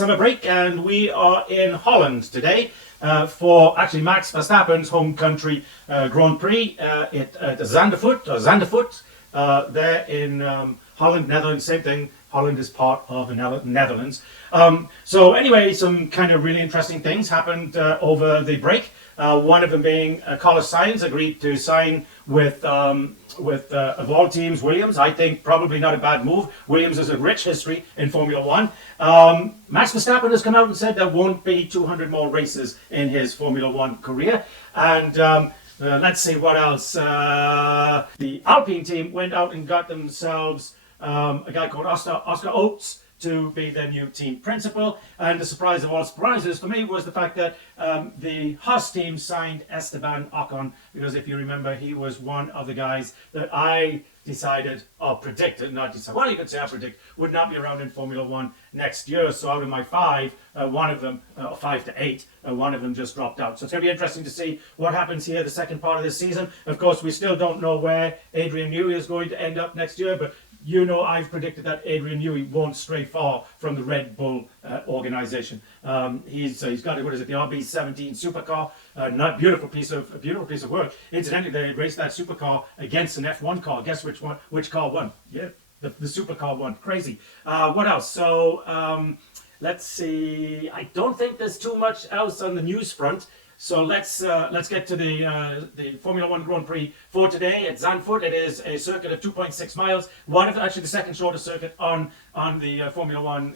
summer break, and we are in Holland today for actually Max Verstappen's home country Grand Prix at Zandvoort, there in Holland, Netherlands. Same thing. Holland is part of the Netherlands. So anyway, some kind of really interesting things happened over the break. One of them being Carlos Sainz agreed to sign with of all teams, Williams. I think probably not a bad move. Williams has a rich history in Formula One. Max Verstappen has come out and said there won't be 200 more races in his Formula One career. And let's see what else. The Alpine team went out and got themselves a guy called Oscar Oates to be their new team principal. And the surprise of all surprises for me was the fact that the Haas team signed Esteban Ocon, because if you remember, he was one of the guys that I decided, or predicted, not decided, well, you could say I predict, would not be around in Formula One next year. So out of my five, one of them, 5 to 8, one of them just dropped out. So it's going to be interesting to see what happens here the second part of this season. Of course, we still don't know where Adrian Newey is going to end up next year, but you know, I've predicted that Adrian Newey won't stray far from the Red Bull organization. He's got, what is it, the RB17 supercar. Not beautiful piece of work. Incidentally, they raced that supercar against an F1 car. Guess which car won? Yeah, the supercar won. Crazy. What else? So let's see. I don't think there's too much else on the news front. So let's get to the Formula One Grand Prix for today at Zandvoort. It is a circuit of 2.6 miles. Actually the second shortest circuit on the Formula One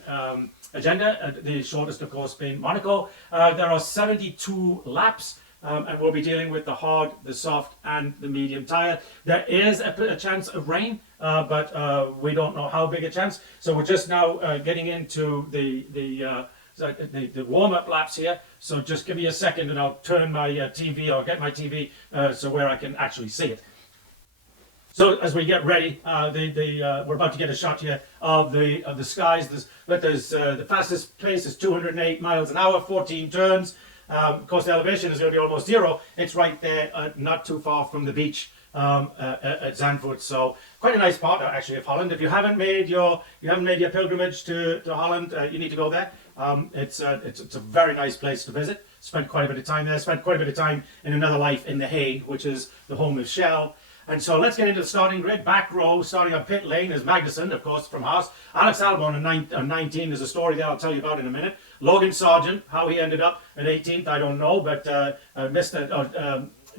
agenda. The shortest, of course, being Monaco. There are 72 laps. And we'll be dealing with the hard, the soft, and the medium tire. There is a chance of rain, but we don't know how big a chance. So we're just now getting into the warm-up laps here. So just give me a second and I'll turn my TV, or get my TV so where I can actually see it. So as we get ready, we're about to get a shot here of the skies. The fastest pace is 208 miles an hour, 14 turns. Of course, the elevation is going to be almost zero. It's right there, not too far from the beach at Zandvoort. So quite a nice part actually of Holland. If you haven't made your pilgrimage to Holland, you need to go there. It's a very nice place to visit. Spent quite a bit of time there. Spent quite a bit of time in another life in The Hague, which is the home of Shell. And so let's get into the starting grid. Back row, starting on pit lane, is Magnussen, of course, from Haas. Alex Albon on 19. There's a story there I'll tell you about in a minute. Logan Sargent, how he ended up at 18th, I don't know, but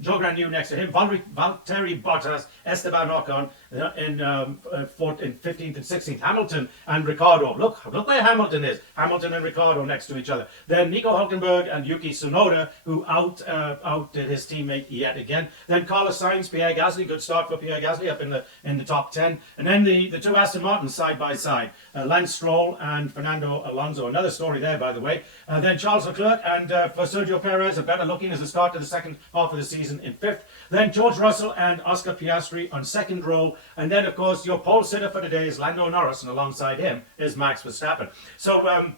Joe Grand New next to him. Valtteri Bottas, Esteban Ocon in 15th and 16th. Hamilton and Ricciardo. Look where Hamilton is. Hamilton and Ricciardo next to each other. Then Nico Hülkenberg and Yuki Tsunoda, who outdid his teammate yet again. Then Carlos Sainz, Pierre Gasly. Good start for Pierre Gasly up in the top 10. And then the two Aston Martins side by side. Lance Stroll and Fernando Alonso. Another story there, by the way. Then Charles Leclerc and for Sergio Perez, a better looking as the start to the second half of the season in 5th. Then George Russell and Oscar Piastri on 2nd row. And then, of course, your pole sitter for today is Lando Norris, and alongside him is Max Verstappen. So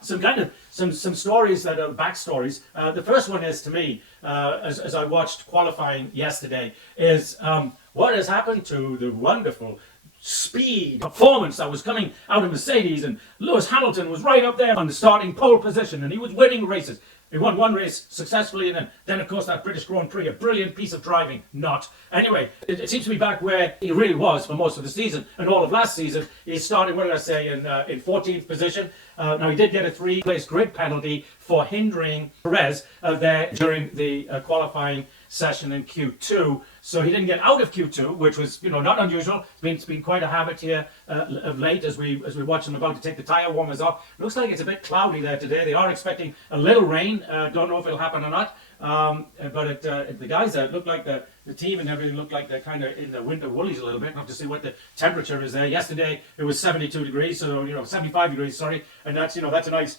some stories that are backstories. The first one is, to me, as I watched qualifying yesterday, is what has happened to the wonderful speed, performance that was coming out of Mercedes, and Lewis Hamilton was right up there on the starting pole position, and he was winning races. He won one race successfully, and then of course that British Grand Prix, a brilliant piece of driving, not. Anyway, it seems to be back where he really was for most of the season, and all of last season. He started, what did I say, in 14th position. Now he did get a 3-place grid penalty for hindering Perez there during the qualifying session in Q2. So he didn't get out of Q2, which was, not unusual. It's been quite a habit here of late as we watch them about to take the tyre warmers off. Looks like it's a bit cloudy there today. They are expecting a little rain. Don't know if it'll happen or not. But the guys look like the team and everything look like they're kind of in the winter woolies a little bit. We'll have to see what the temperature is there. Yesterday it was 72 degrees, so 75 degrees, sorry, and that's a nice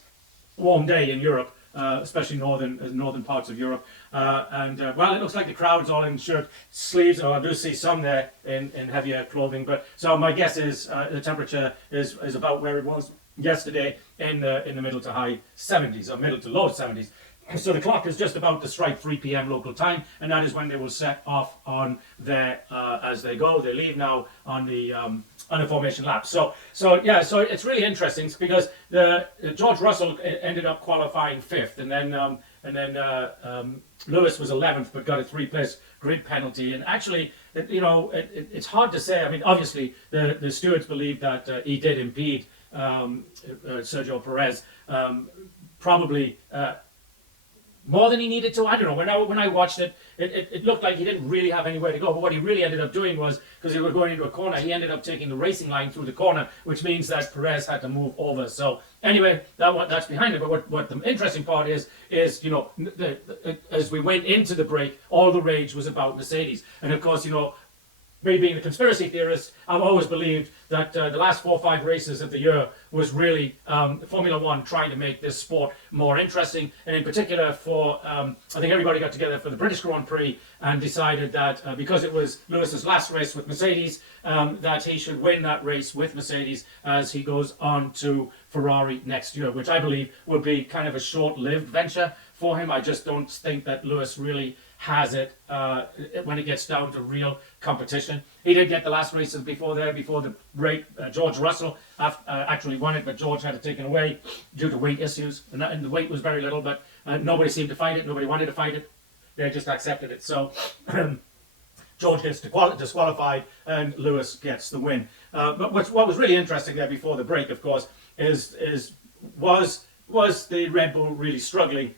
warm day in Europe. Especially northern parts of Europe, well, it looks like the crowd's all in shirt sleeves. I do see some there in heavier clothing, but so my guess is the temperature is about where it was yesterday in the middle to high 70s, or middle to low 70s. So the clock is just about to strike 3 p.m. local time, and that is when they will set off on their as they go. They leave now on the formation lap. So it's really interesting because the George Russell ended up qualifying 5th, and then Lewis was 11th, but got a 3-place grid penalty. And actually, it's hard to say. I mean, obviously, the stewards believe that he did impede Sergio Perez, probably more than he needed to. I don't know. When I watched it, it looked like he didn't really have anywhere to go. But what he really ended up doing was, because they were going into a corner, he ended up taking the racing line through the corner, which means that Perez had to move over. So anyway, that's behind it. But what the interesting part is as we went into the break, all the rage was about Mercedes, and of course, me being a conspiracy theorist, I've always believed that the last 4 or 5 races of the year was really Formula One trying to make this sport more interesting, and in particular for, I think everybody got together for the British Grand Prix and decided that because it was Lewis's last race with Mercedes, that he should win that race with Mercedes as he goes on to Ferrari next year, which I believe would be kind of a short-lived venture for him. I just don't think that Lewis really has it when it gets down to real competition. He did get the last races before the break. George Russell actually won it, but George had it taken away due to weight issues, and the weight was very little, but nobody seemed to fight it. Nobody wanted to fight it. They just accepted it. So George gets disqualified, and Lewis gets the win. But what was really interesting there before the break, of course, was the Red Bull really struggling?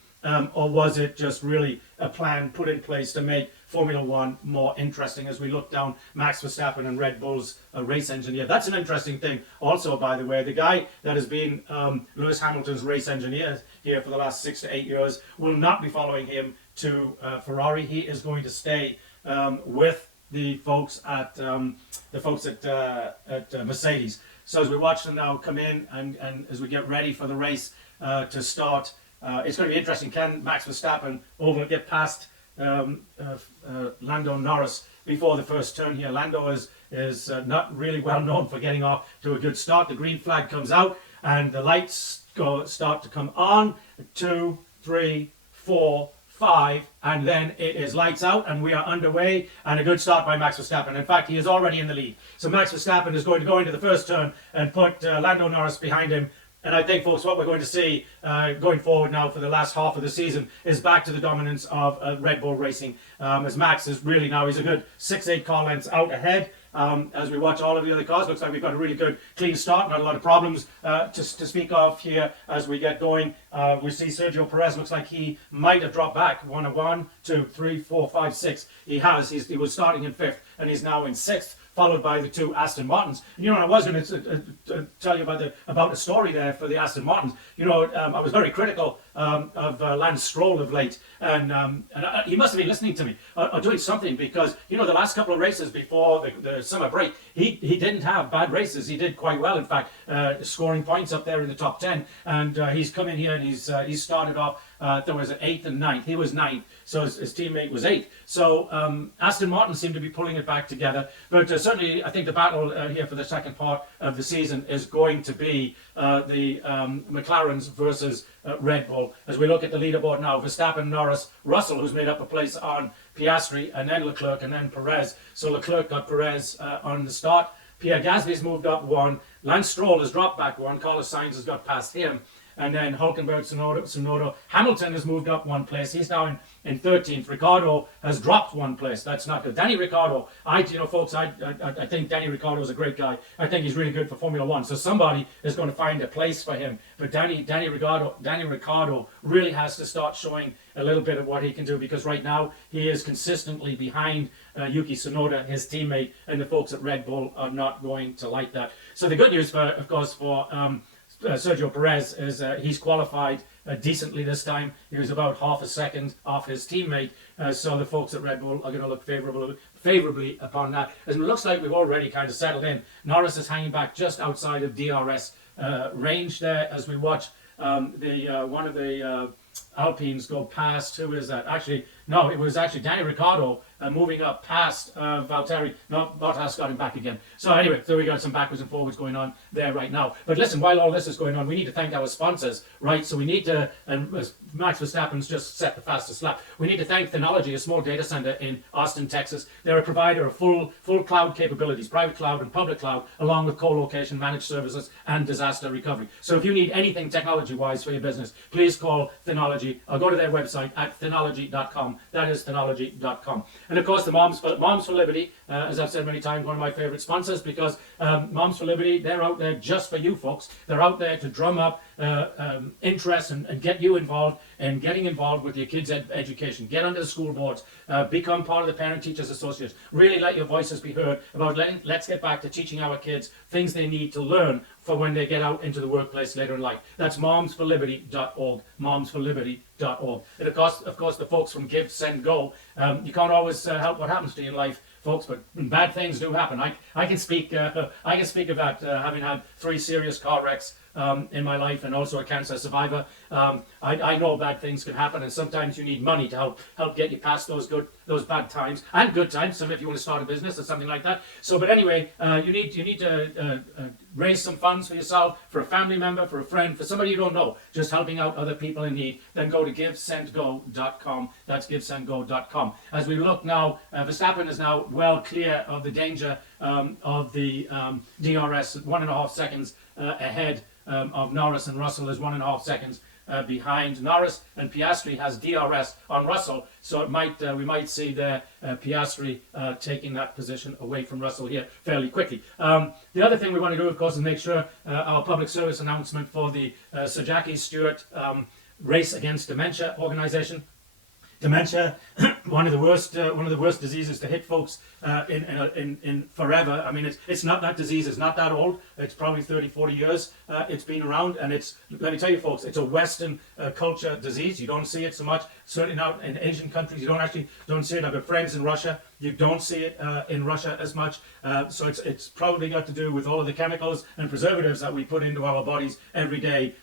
Or was it just really a plan put in place to make Formula One more interesting as we look down Max Verstappen and Red Bull's race engineer? That's an interesting thing also, by the way. The guy that has been Lewis Hamilton's race engineer here for the last 6 to 8 years will not be following him to Ferrari. He is going to stay with the folks at Mercedes. So as we watch them now come in and as we get ready for the race to start, it's going to be interesting. Can Max Verstappen get past Lando Norris before the first turn here? Lando is not really well known for getting off to a good start. The green flag comes out and the lights start to come on. 2, 3, 4, 5, and then it is lights out and we are underway, and a good start by Max Verstappen. In fact, he is already in the lead. So Max Verstappen is going to go into the first turn and put Lando Norris behind him. And I think, folks, what we're going to see going forward now for the last half of the season is back to the dominance of Red Bull Racing. As Max is really now, he's a good 6-8 car lengths out ahead. As we watch all of the other cars, looks like we've got a really good, clean start. Not a lot of problems to speak of here as we get going. We see Sergio Perez looks like he might have dropped back. 1, 2, 3, 4, 5, 6. He has. He was starting in 5th, and he's now in 6th. Followed by the 2 Aston Martins. I was going to tell you about the story there for the Aston Martins. I was very critical of Lance Stroll of late, and he must have been listening to me or doing something, because the last couple of races before the summer break, he didn't have bad races. He did quite well, in fact, scoring points up there in the top 10. And he's come in here and he's started off. There was an 8th and 9th. He was 9th, so his teammate was 8th. So Aston Martin seemed to be pulling it back together. But certainly, I think the battle here for the second part of the season is going to be the McLarens versus Red Bull. As we look at the leaderboard now, Verstappen, Norris, Russell, who's made up a place on Piastri, and then Leclerc, and then Perez. So Leclerc got Perez on the start. Pierre Gasly's moved up 1. Lance Stroll has dropped back 1. Carlos Sainz has got past him. And then Hülkenberg, Tsunoda. Hamilton has moved up 1 place. He's now in 13th. Ricciardo has dropped 1 place. That's not good. Danny Ricciardo, folks, I think Danny Ricciardo is a great guy. I think he's really good for Formula One. So somebody is going to find a place for him. But Danny Ricciardo really has to start showing a little bit of what he can do, because right now he is consistently behind Yuki Tsunoda, his teammate, and the folks at Red Bull are not going to like that. So the good news, for Sergio Perez is he's qualified decently this time. He was about half a second off his teammate, so the folks at Red Bull are going to look favorably upon that. And it looks like we've already kind of settled in. Norris is hanging back just outside of DRS range there as we watch one of the Alpines go past. Who is that? Actually, No, it was actually Danny Ricciardo moving up past Valtteri. No, Bottas got him back again. So anyway, so we got some backwards and forwards going on there right now. But listen, while all this is going on, we need to thank our sponsors, right? So we need to, and Max Verstappen's just set the fastest lap. We need to thank Thenology, a small data center in Austin, Texas. They're a provider of full cloud capabilities, private cloud and public cloud, along with co-location, managed services, and disaster recovery. So if you need anything technology-wise for your business, please call Thenology or go to their website at thenology.com. That is thenology.com. And of course, the Moms for Liberty, as I've said many times, one of my favorite sponsors, because Moms for Liberty, they're out there just for you folks. They're out there to drum up interest and get you involved and getting involved with your kids' education. Get under the school boards, become part of the Parent Teachers Association. Really let your voices be heard about let's get back to teaching our kids things they need to learn for when they get out into the workplace later in life. That's momsforliberty.org, momsforliberty.org. And of course, the folks from Give, Send, Go, you can't always help what happens to you in life, folks, but bad things do happen. I can speak of that, having had 3 serious car wrecks in my life, and also a cancer survivor. I know bad things can happen, and sometimes you need money to help get you past those bad times and good times. Some if you want to start a business or something like that. So, but anyway, you need to raise some funds for yourself, for a family member, for a friend, for somebody you don't know, just helping out other people in need. Then go to GiveSendGo.com. That's GiveSendGo.com. As we look now, Verstappen is now well clear of the danger of the DRS, 1.5 seconds ahead of Norris, and Russell is 1.5 seconds behind Norris, and Piastri has DRS on Russell, so we might see there Piastri taking that position away from Russell here fairly quickly. The other thing we want to do, of course, is make sure our public service announcement for the Sir Jackie Stewart Race Against Dementia organization. Dementia, one of the worst diseases to hit folks in forever. I mean, it's not that disease. It's not that old. It's probably 30, 40 years it's been around, and let me tell you, folks, it's a Western culture disease. You don't see it so much. Certainly not in Asian countries. You don't see it. I've got friends in Russia. You don't see it in Russia as much. So it's probably got to do with all of the chemicals and preservatives that we put into our bodies every day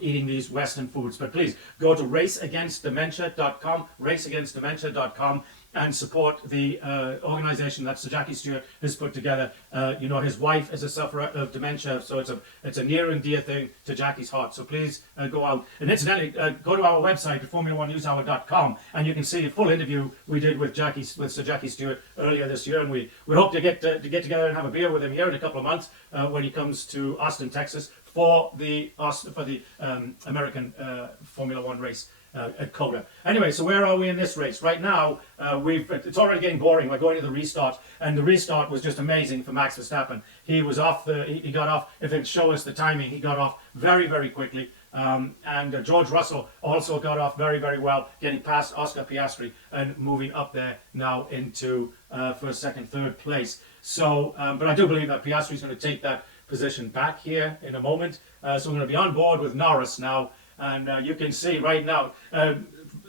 eating these Western foods. But please go to raceagainstdementia.com, raceagainstdementia.com, and support the organization that Sir Jackie Stewart has put together. His wife is a sufferer of dementia, so it's a near and dear thing to Jackie's heart. So please go out. And incidentally, go to our website at Formula1newshour.com, and you can see a full interview we did with Sir Jackie Stewart earlier this year, and we hope to get together and have a beer with him here in a couple of months when he comes to Austin, Texas, for the American Formula One race at COTA. Anyway, so where are we in this race? Right now, it's already getting boring. We're going to the restart, and the restart was just amazing for Max Verstappen. He was he got off, if it show us the timing, he got off very, very quickly. And George Russell also got off very, very well, getting past Oscar Piastri and moving up there now into first, second, third place. So, but I do believe that Piastri is going to take that position back here in a moment. So we're going to be on board with Norris now. And you can see right now,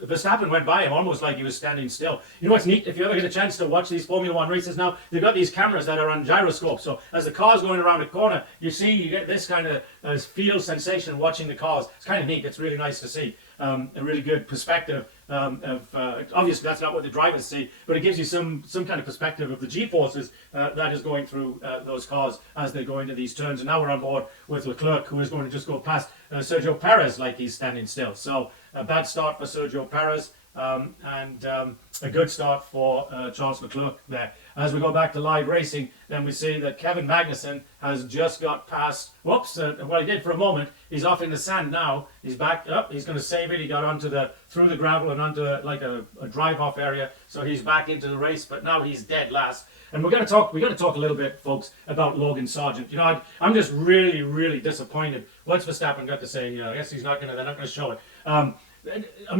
Verstappen went by him almost like he was standing still. You know what's neat? If you ever get a chance to watch these Formula One races now, they've got these cameras that are on gyroscopes. So as the car's going around a corner, you get this kind of feel sensation watching the cars. It's kind of neat. It's really nice to see. A really good perspective obviously that's not what the drivers see, but it gives you some kind of perspective of the G-forces that is going through those cars as they go into these turns. And now we're on board with Leclerc, who is going to just go past Sergio Perez like he's standing still. So a bad start for Sergio Perez. And a good start for Charles Leclerc there. As we go back to live racing, then we see that Kevin Magnussen has just got past, well he did for a moment, he's off in the sand now, he's back up, he's going to save it, he got through the gravel and onto like a drive-off area, so he's back into the race, but now he's dead last. And we're going to talk a little bit, folks, about Logan Sargent. You know, I'm just really, really disappointed. What's Verstappen got to say? I guess they're not going to show it. I'm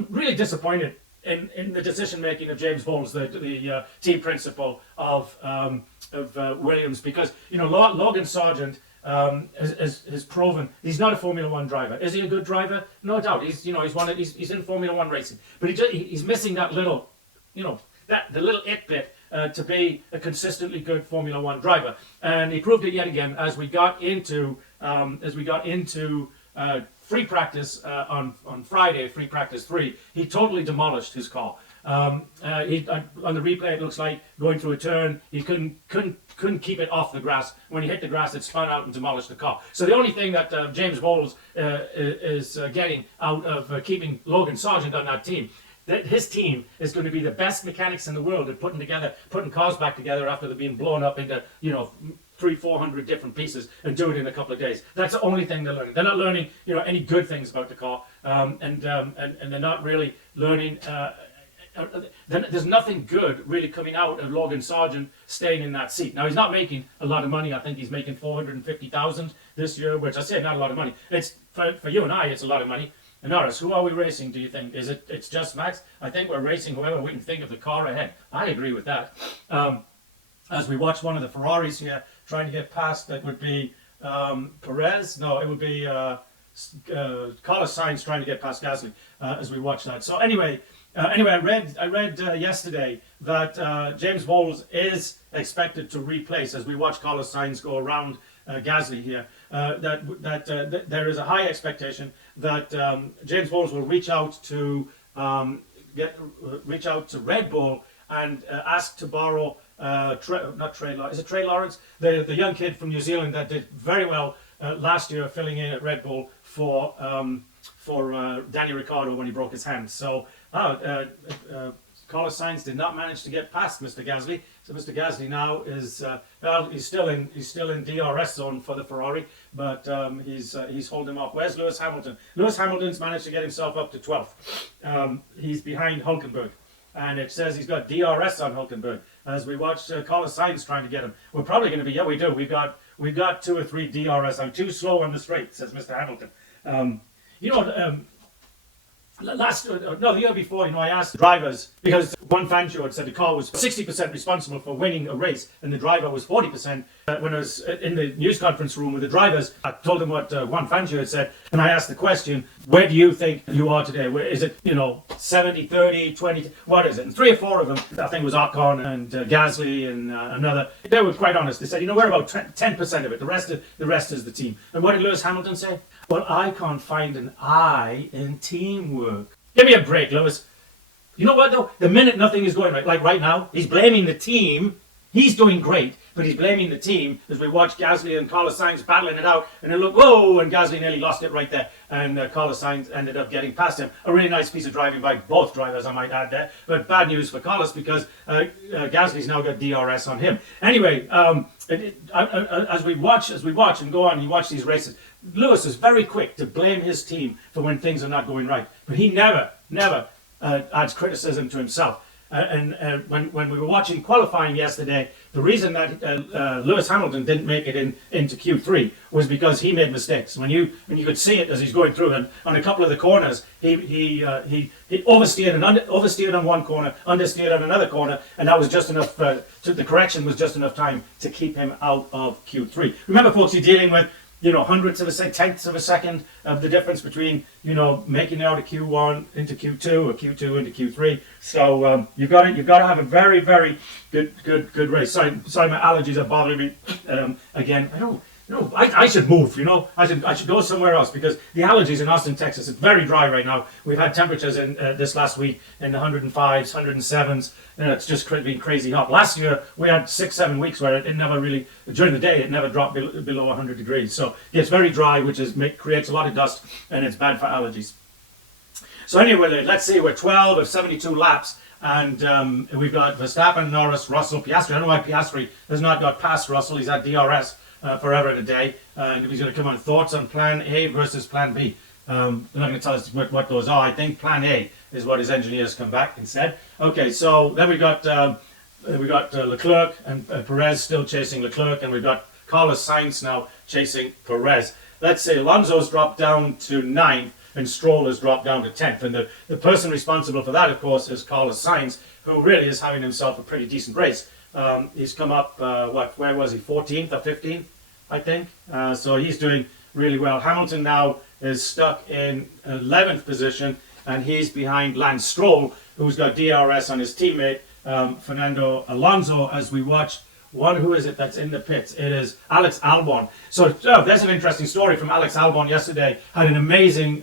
really disappointed in the decision making of James Bowles, the team principal of Williams, because Logan Sargent has proven he's not a Formula One driver. Is he a good driver? No doubt. He's in Formula One racing, but he's missing that little, the little it bit to be a consistently good Formula One driver, and he proved it yet again as we got into free practice on Friday, free practice 3. He totally demolished his car. On the replay, it looks like going through a turn, he couldn't keep it off the grass. When he hit the grass, it spun out and demolished the car. So the only thing that James Bowles is getting out of keeping Logan Sargent on that team, that his team is going to be the best mechanics in the world at putting cars back together after they're being blown up into 300-400 different pieces, and do it in a couple of days. That's the only thing they're learning. They're not learning any good things about the car, and they're not really learning. There's nothing good really coming out of Logan Sargent staying in that seat. Now, he's not making a lot of money. I think he's making $450,000 this year, which I say not a lot of money. It's for you and I, it's a lot of money. And Norris, who are we racing, do you think? It's just Max? I think we're racing whoever we can think of the car ahead. I agree with that. As we watch one of the Ferraris here trying to get past, that would be Perez. No, it would be Carlos Sainz trying to get past Gasly as we watch that. So anyway, I read yesterday that James Bowles is expected to replace, as we watch Carlos Sainz go around Gasly here, that there is a high expectation that James Bowles will reach out to Red Bull and ask to borrow is it Trey Lawrence, the young kid from New Zealand that did very well last year, filling in at Red Bull for Danny Ricciardo when he broke his hand. So Carlos Sainz did not manage to get past Mr. Gasly. So Mr. Gasly now is he's still in DRS zone for the Ferrari, but he's holding him off. Where's Lewis Hamilton? Lewis Hamilton's managed to get himself up to 12th. He's behind Hulkenberg, and it says he's got DRS on Hulkenberg. As we watch Carlos Sainz trying to get him, we're probably going to be we do. We've got 2 or 3 DRS. I'm too slow on the straight, says Mr. Hamilton. The year before, I asked the drivers, because one fan show had said the car was 60% responsible for winning a race, and the driver was 40%. When I was in the news conference room with the drivers, I told them what one fan show had said, and I asked the question, where do you think you are today? Where is it, 70, 30, 20, what is it? And 3 or 4 of them, I think it was Ocon and Gasly and another, they were quite honest. They said, we're about 10% of it. The rest is the team. And what did Lewis Hamilton say? Well, I can't find an I in teamwork. Give me a break, Lewis. You know what, though? The minute nothing is going right, like right now, he's blaming the team. He's doing great, but he's blaming the team as we watch Gasly and Carlos Sainz battling it out. And then look, whoa, and Gasly nearly lost it right there. And Carlos Sainz ended up getting past him. A really nice piece of driving by both drivers, I might add there. But bad news for Carlos, because Gasly's now got DRS on him. Anyway, as we watch and go on, you watch these races, Lewis is very quick to blame his team for when things are not going right. But he never adds criticism to himself. And when we were watching qualifying yesterday, the reason that Lewis Hamilton didn't make it into Q3 was because he made mistakes. When you could see it as he's going through, and on a couple of the corners, he oversteered on one corner, understeered on another corner, and that was just enough. The correction was just enough time to keep him out of Q3. Remember, folks, you're dealing with hundredths of a second, tenths of a second of the difference between, making it out of Q1 into Q2 or Q2 into Q3. So you've got to have a very, very good race. Sorry, my allergies are bothering me again. I should move. I should go somewhere else, because the allergies in Austin, Texas, it's very dry right now. We've had temperatures in this last week in the 105s, 107s. It's just been crazy hot. Last year we had 6-7 weeks where it never really, during the day, it never dropped below 100 degrees. So it's very dry, which creates a lot of dust, and it's bad for allergies. So anyway, let's see. We're 12 of 72 laps. And we've got Verstappen, Norris, Russell, Piastri. I don't know why Piastri has not got past Russell. He's at DRS forever and a day. And he's going to come on thoughts on Plan A versus Plan B. They're not going to tell us what those are. I think Plan A is what his engineers come back and said. Okay, so then we got Leclerc and Perez still chasing Leclerc, and we've got Carlos Sainz now chasing Perez. Let's say Alonso's dropped down to 9th. And Stroll has dropped down to 10th. And the person responsible for that, of course, is Carlos Sainz, who really is having himself a pretty decent race. He's come up, where was he, 14th or 15th, I think. So he's doing really well. Hamilton now is stuck in 11th position, and he's behind Lance Stroll, who's got DRS on his teammate, Fernando Alonso, as we watch. Who is it that's in the pits? It is Alex Albon. So there's an interesting story from Alex Albon yesterday. Had an amazing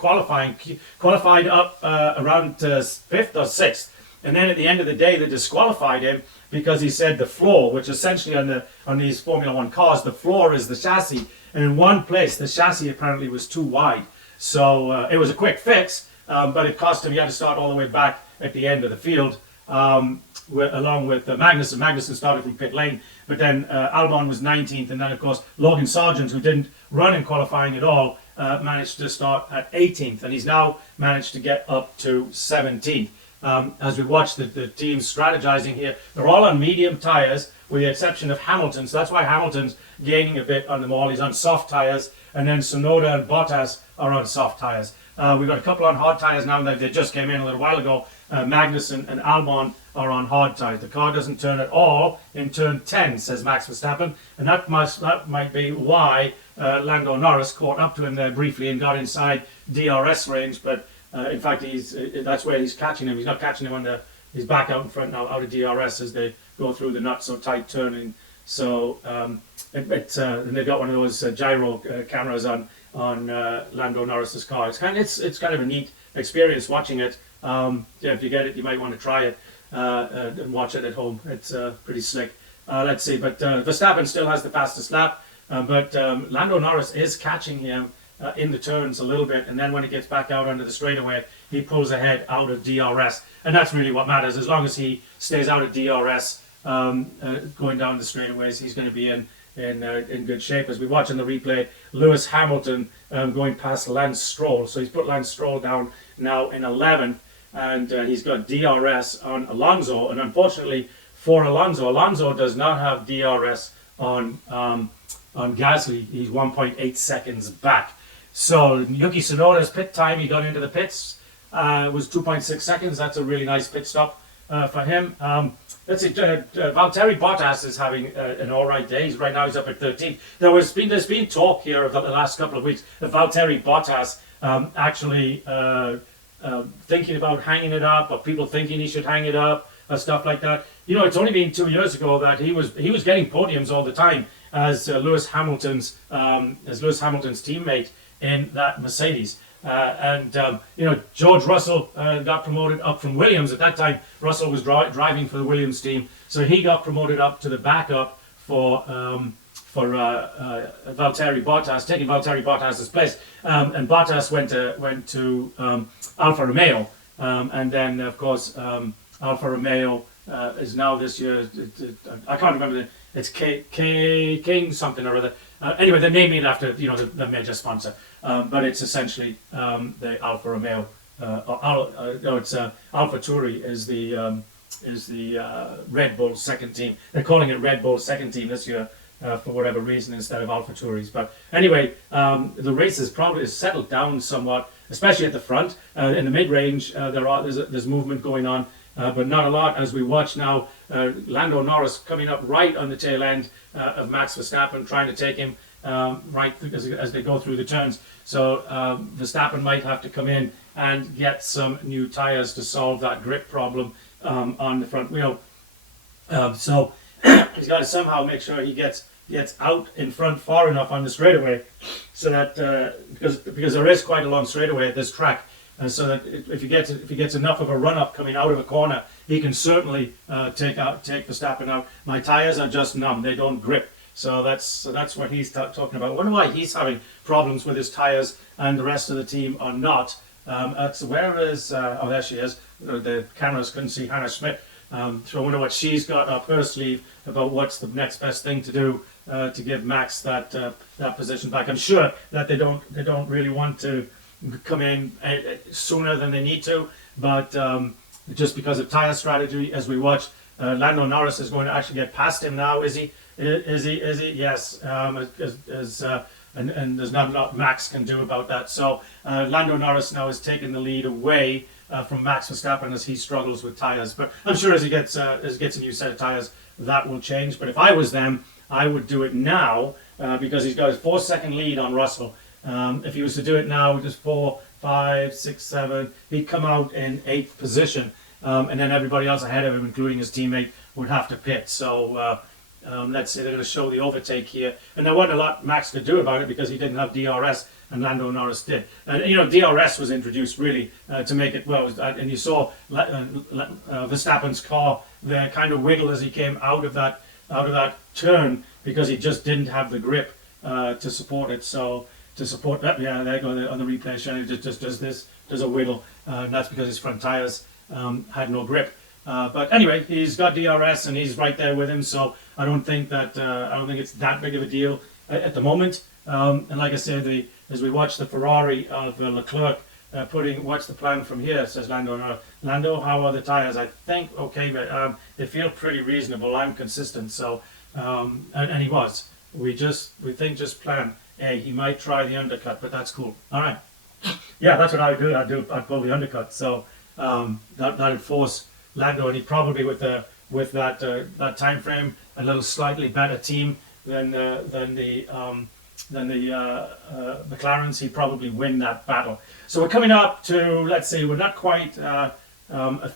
qualified up around 5th or 6th. And then at the end of the day, they disqualified him because he said the floor, which essentially on these Formula One cars, the floor is the chassis. And in one place, the chassis apparently was too wide. So it was a quick fix, but it cost him. He had to start all the way back at the end of the field, along with Magnussen. Magnussen started from pit lane, but then Albon was 19th, and then of course Logan Sargent, who didn't run in qualifying at all, managed to start at 18th, and he's now managed to get up to 17th. As we watch the teams strategizing here, they're all on medium tires, with the exception of Hamilton. So that's why Hamilton's gaining a bit on them all. He's on soft tires, and then Tsunoda and Bottas are on soft tires. We've got a couple on hard tires now. They just came in a little while ago. Magnussen and Albon are on hard tires. The car doesn't turn at all in turn 10, says Max Verstappen, and that might be why Lando Norris caught up to him there briefly and got inside DRS range. But in fact, that's where he's catching him. He's not catching him he's back out in front now, out of DRS as they go through the not so tight turning. So and they've got one of those gyro cameras on Lando Norris's car. It's kind of a neat experience watching it. If you get it, you might want to try it and watch it at home. It's pretty slick. Let's see, but Verstappen still has the fastest lap, but Lando Norris is catching him in the turns a little bit, and then when he gets back out onto the straightaway, he pulls ahead out of DRS, and that's really what matters. As long as he stays out of DRS, going down the straightaways, he's going to be in good shape. As we watch in the replay, Lewis Hamilton going past Lance Stroll, so he's put Lance Stroll down now in 11th, and he's got DRS on Alonso, and unfortunately for Alonso does not have DRS on Gasly. He's 1.8 seconds back. So Yuki Tsunoda's pit time, he got into the pits, was 2.6 seconds. That's a really nice pit stop for him. Let's see, Valtteri Bottas is having an all right day. Right now he's up at 13th. There's been talk here about the last couple of weeks that Valtteri Bottas actually thinking about hanging it up, or people thinking he should hang it up, stuff like that. You know, it's only been 2 years ago that he was getting podiums all the time as Lewis Hamilton's teammate in that Mercedes. George Russell got promoted up from Williams. At that time, Russell was driving for the Williams team, so he got promoted up to the backup for Valtteri Bottas, taking Valtteri Bottas's place. And Bottas went to Alfa Romeo, and then of course Alfa Romeo is now this year. I can't remember. It's King something or other. Anyway, they're naming it after the major sponsor, but it's essentially the Alfa Romeo. It's AlphaTauri is the Red Bull second team. They're calling it Red Bull second team this year for whatever reason instead of AlphaTauri's. But anyway, the race has probably settled down somewhat, especially at the front. In the mid-range, there's movement going on. But not a lot as we watch now. Lando Norris coming up right on the tail end of Max Verstappen, trying to take him right as they go through the turns. So Verstappen might have to come in and get some new tires to solve that grip problem on the front wheel. So he's got to somehow make sure he gets out in front far enough on the straightaway, so that because there is quite a long straightaway at this track. So that if he gets enough of a run up coming out of a corner, he can certainly take Verstappen out. My tires are just numb; they don't grip. So that's what he's talking about. I wonder why he's having problems with his tires and the rest of the team are not. Where is? There she is. The cameras couldn't see Hannah Schmidt. So I wonder what she's got up her sleeve about what's the next best thing to do to give Max that position back. I'm sure that they don't really want to come in sooner than they need to, but just because of tire strategy, as we watch, Lando Norris is going to actually get past him now. Is he? Yes. And there's not a lot Max can do about that. So Lando Norris now is taking the lead away from Max Verstappen as he struggles with tires. But I'm sure as he gets a new set of tires, that will change. But if I was them, I would do it now because he's got his 4-second lead on Russell. If he was to do it now, just 4, 5, 6, 7, he'd come out in 8th position, and then everybody else ahead of him, including his teammate, would have to pit. So let's say they're going to show the overtake here, and there wasn't a lot Max could do about it because he didn't have DRS and Lando Norris did. And you know, DRS was introduced really to make it well. And you saw Verstappen's car there kind of wiggle as he came out of that turn because he just didn't have the grip to support it. So to support that, yeah, there you go on the replay showing it just does this, does a wiggle, and that's because his front tires had no grip. But anyway, he's got DRS and he's right there with him, so I don't think it's that big of a deal at the moment. And like I said, as we watch the Ferrari of Leclerc what's the plan from here, says Lando. Lando, how are the tires? I think okay, but they feel pretty reasonable. I'm consistent, so and he was. We think just plan A. He might try the undercut, but that's cool. All right, yeah, that's what I would do. I'd pull the undercut. So that would force Lando, and he probably with that time frame, a little slightly better team than the McLarens, he'd probably win that battle. So we're coming up to, let's see, we're not quite a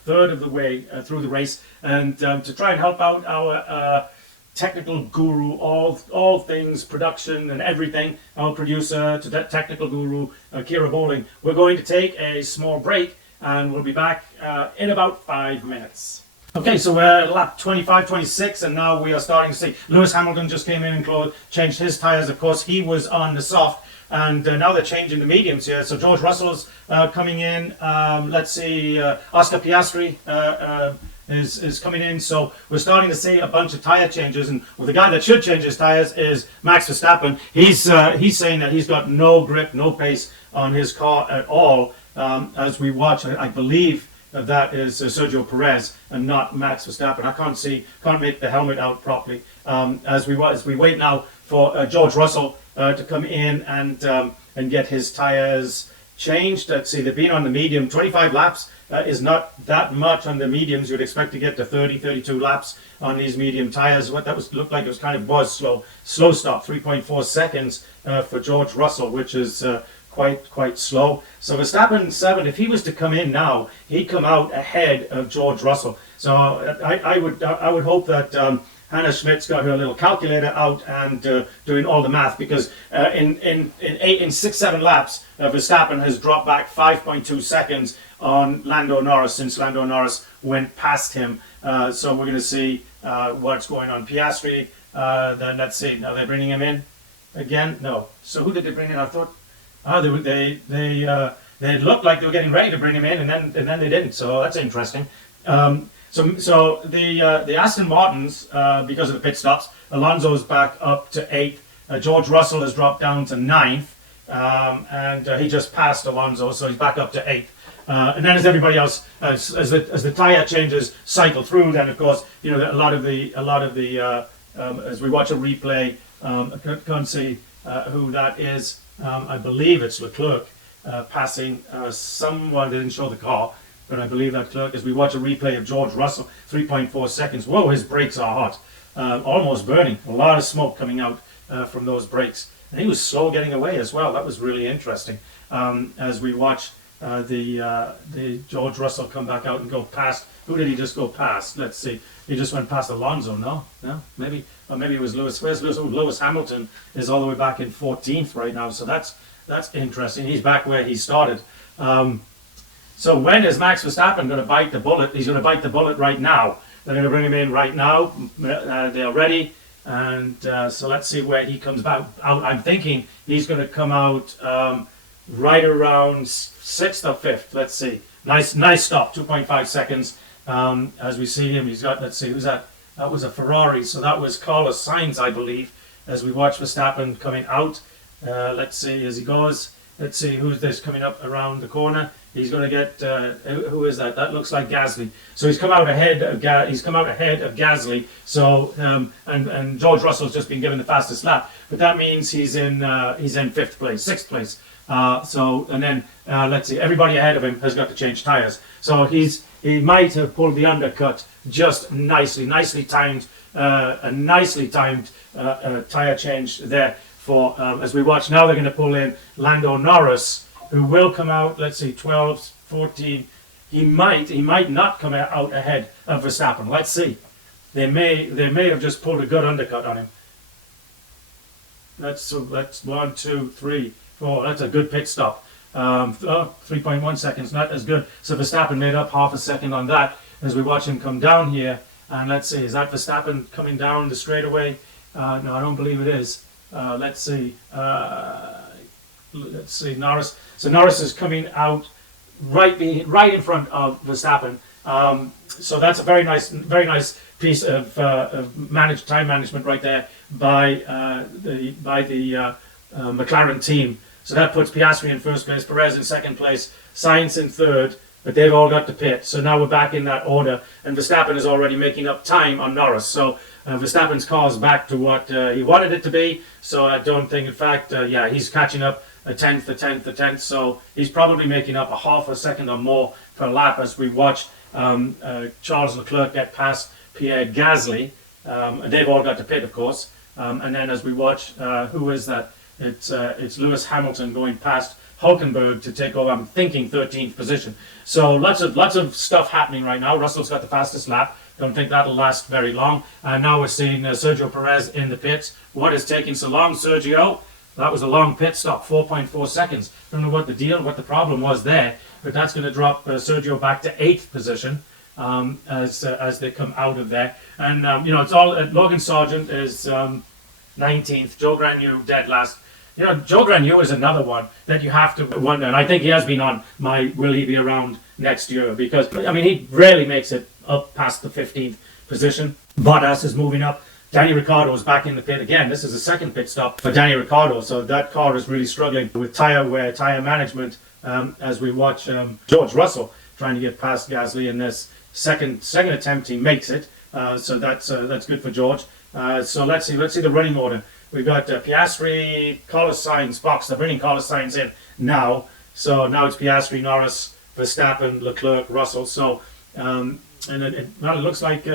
third of the way through the race, and to try and help out our technical guru, all things production and everything, our producer, technical guru, Kira Bowling, we're going to take a small break, and we'll be back in about 5 minutes. Okay, so we're at lap 25, 26, and now we are starting to see Lewis Hamilton just came in and changed his tyres. Of course, he was on the soft, and now they're changing the mediums here. So George Russell's coming in. Let's see, Oscar Piastri is coming in. So we're starting to see a bunch of tyre changes, and well, the guy that should change his tyres is Max Verstappen. He's saying that he's got no grip, no pace on his car at all. As we watch, I believe that is Sergio Perez and not Max Verstappen. I can't make the helmet out properly. As we wait now for George Russell to come in and get his tires changed. Let's see, they've been on the medium. 25 laps is not that much on the mediums. You'd expect to get to 30, 32 laps on these medium tires. What that looked like, it was kind of slow stop. 3.4 seconds for George Russell, which is quite slow. So Verstappen 7, if he was to come in now, he'd come out ahead of George Russell. So I would hope that Hannah Schmidt's got her little calculator out and doing all the math, because in 6-7 laps, Verstappen has dropped back 5.2 seconds on Lando Norris since Lando Norris went past him. So we're going to see what's going on. Piastri, then let's see. Now they're bringing him in again. No. So who did they bring in? I thought. They looked like they were getting ready to bring him in, and then they didn't. So that's interesting. So the Aston Martins, because of the pit stops, Alonso's back up to 8th. George Russell has dropped down to 9th, and he just passed Alonso, so he's back up to 8th. And then as everybody else, as the tire changes cycle through, then of course a lot of the as we watch a replay, I can't see who that is. I believe it's Leclerc passing someone. They didn't show the car, but I believe that Leclerc, as we watch a replay of George Russell, 3.4 seconds. Whoa, his brakes are hot, almost burning. A lot of smoke coming out from those brakes, and he was slow getting away as well. That was really interesting. As we watch the George Russell come back out and go past. Who did he just go past? Let's see. He just went past Alonso. No, maybe it was Lewis. Where's Lewis? Oh, Lewis Hamilton is all the way back in 14th right now. So that's interesting. He's back where he started. So when is Max Verstappen going to bite the bullet? He's going to bite the bullet right now. They're going to bring him in right now. They're ready. And so let's see where he comes back out. I'm thinking he's going to come out right around 6th or 5th. Let's see. Nice stop. 2.5 seconds. As we see him, he's got, let's see, who's that? That was a Ferrari, so that was Carlos Sainz, I believe, as we watch Verstappen coming out. Let's see as he goes. Let's see who's this coming up around the corner. He's going to get, who is that? That looks like Gasly. So he's come out ahead of Gasly. So and George Russell's just been given the fastest lap, but that means he's in 5th place, 6th place. So and then let's see, everybody ahead of him has got to change tires. So he might have pulled the undercut just nicely timed, a nicely timed tire change there for as we watch. Now they're going to pull in Lando Norris, who will come out. Let's see, 12, 14. He might not come out ahead of Verstappen. Let's see. They may have just pulled a good undercut on him. That's 1, 2, 3, Oh, that's a good pit stop. 3.1 seconds, not as good. So Verstappen made up half a second on that as we watch him come down here. And let's see, is that Verstappen coming down the straightaway? No, I don't believe it is. Let's see. Let's see, Norris. So Norris is coming out right in front of Verstappen. So that's a very nice piece of time management right there by the McLaren team. So that puts Piastri in first place, Perez in second place, Sainz in third, but they've all got to pit. So now we're back in that order, and Verstappen is already making up time on Norris. So Verstappen's car is back to what he wanted it to be. So I don't think, in fact, he's catching up a tenth. So he's probably making up a half a second or more per lap as we watch Charles Leclerc get past Pierre Gasly. And they've all got to pit, of course. And then as we watch, who is that? It's Lewis Hamilton going past Hulkenberg to take over, I'm thinking 13th position. So lots of stuff happening right now. Russell's got the fastest lap. Don't think that'll last very long. And now we're seeing Sergio Perez in the pits. What is taking so long, Sergio? That was a long pit stop, 4.4 seconds. Don't know what the problem was there, but that's going to drop Sergio back to 8th position as they come out of there. And it's all Logan Sargent is 19th. Joe Granu dead last. Joe Granu is another one that you have to wonder, and I think he has been on my will he be around next year, because he rarely makes it up past the 15th position. Bottas is moving up. Danny Ricciardo is back in the pit again. This is the second pit stop for Danny Ricciardo, so that car is really struggling with tire management as we watch George Russell trying to get past Gasly in this second attempt. He makes it, so that's good for George. So let's see the running order. We've got Piastri, Carlos Sainz, box. They're bringing Carlos Sainz in now. So now it's Piastri, Norris, Verstappen, Leclerc, Russell. So it looks like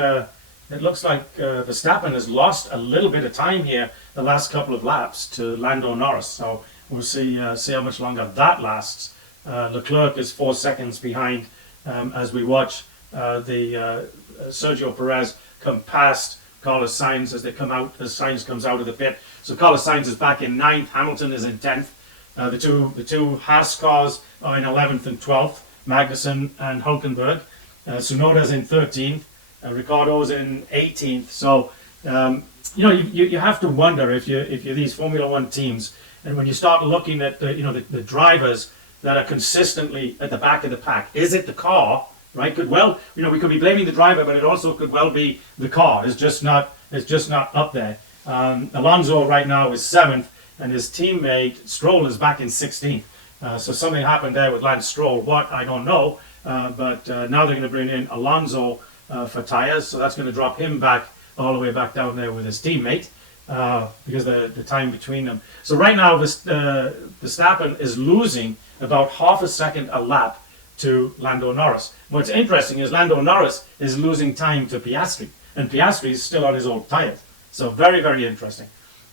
Verstappen has lost a little bit of time here the last couple of laps to Lando Norris. So we'll see how much longer that lasts. Leclerc is 4 seconds behind as we watch the Sergio Perez come past Carlos Sainz as Sainz comes out of the pit. So Carlos Sainz is back in 9th, Hamilton is in 10th. The two Haas cars are in 11th and 12th, Magnussen and Hulkenberg. Tsunoda's in 13th, Ricciardo's in 18th. So you have to wonder if you're these Formula One teams, and when you start looking at the drivers that are consistently at the back of the pack, is it the car? Right? We could be blaming the driver, but it also could well be the car. It's just not up there. Alonso right now is 7th, and his teammate Stroll is back in 16th. So something happened there with Lance Stroll. What, I don't know. But now they're going to bring in Alonso for tires, so that's going to drop him back all the way back down there with his teammate because the time between them. So right now, Verstappen is losing about half a second a lap to Lando Norris. What's interesting is Lando Norris is losing time to Piastri, and Piastri is still on his old tires. So very, very interesting.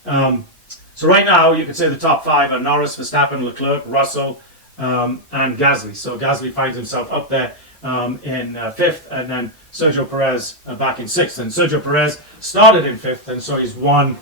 So right now, you could say the top 5 are Norris, Verstappen, Leclerc, Russell, and Gasly. So Gasly finds himself up there in 5th, and then Sergio Perez back in 6th. And Sergio Perez started in 5th, and so he's one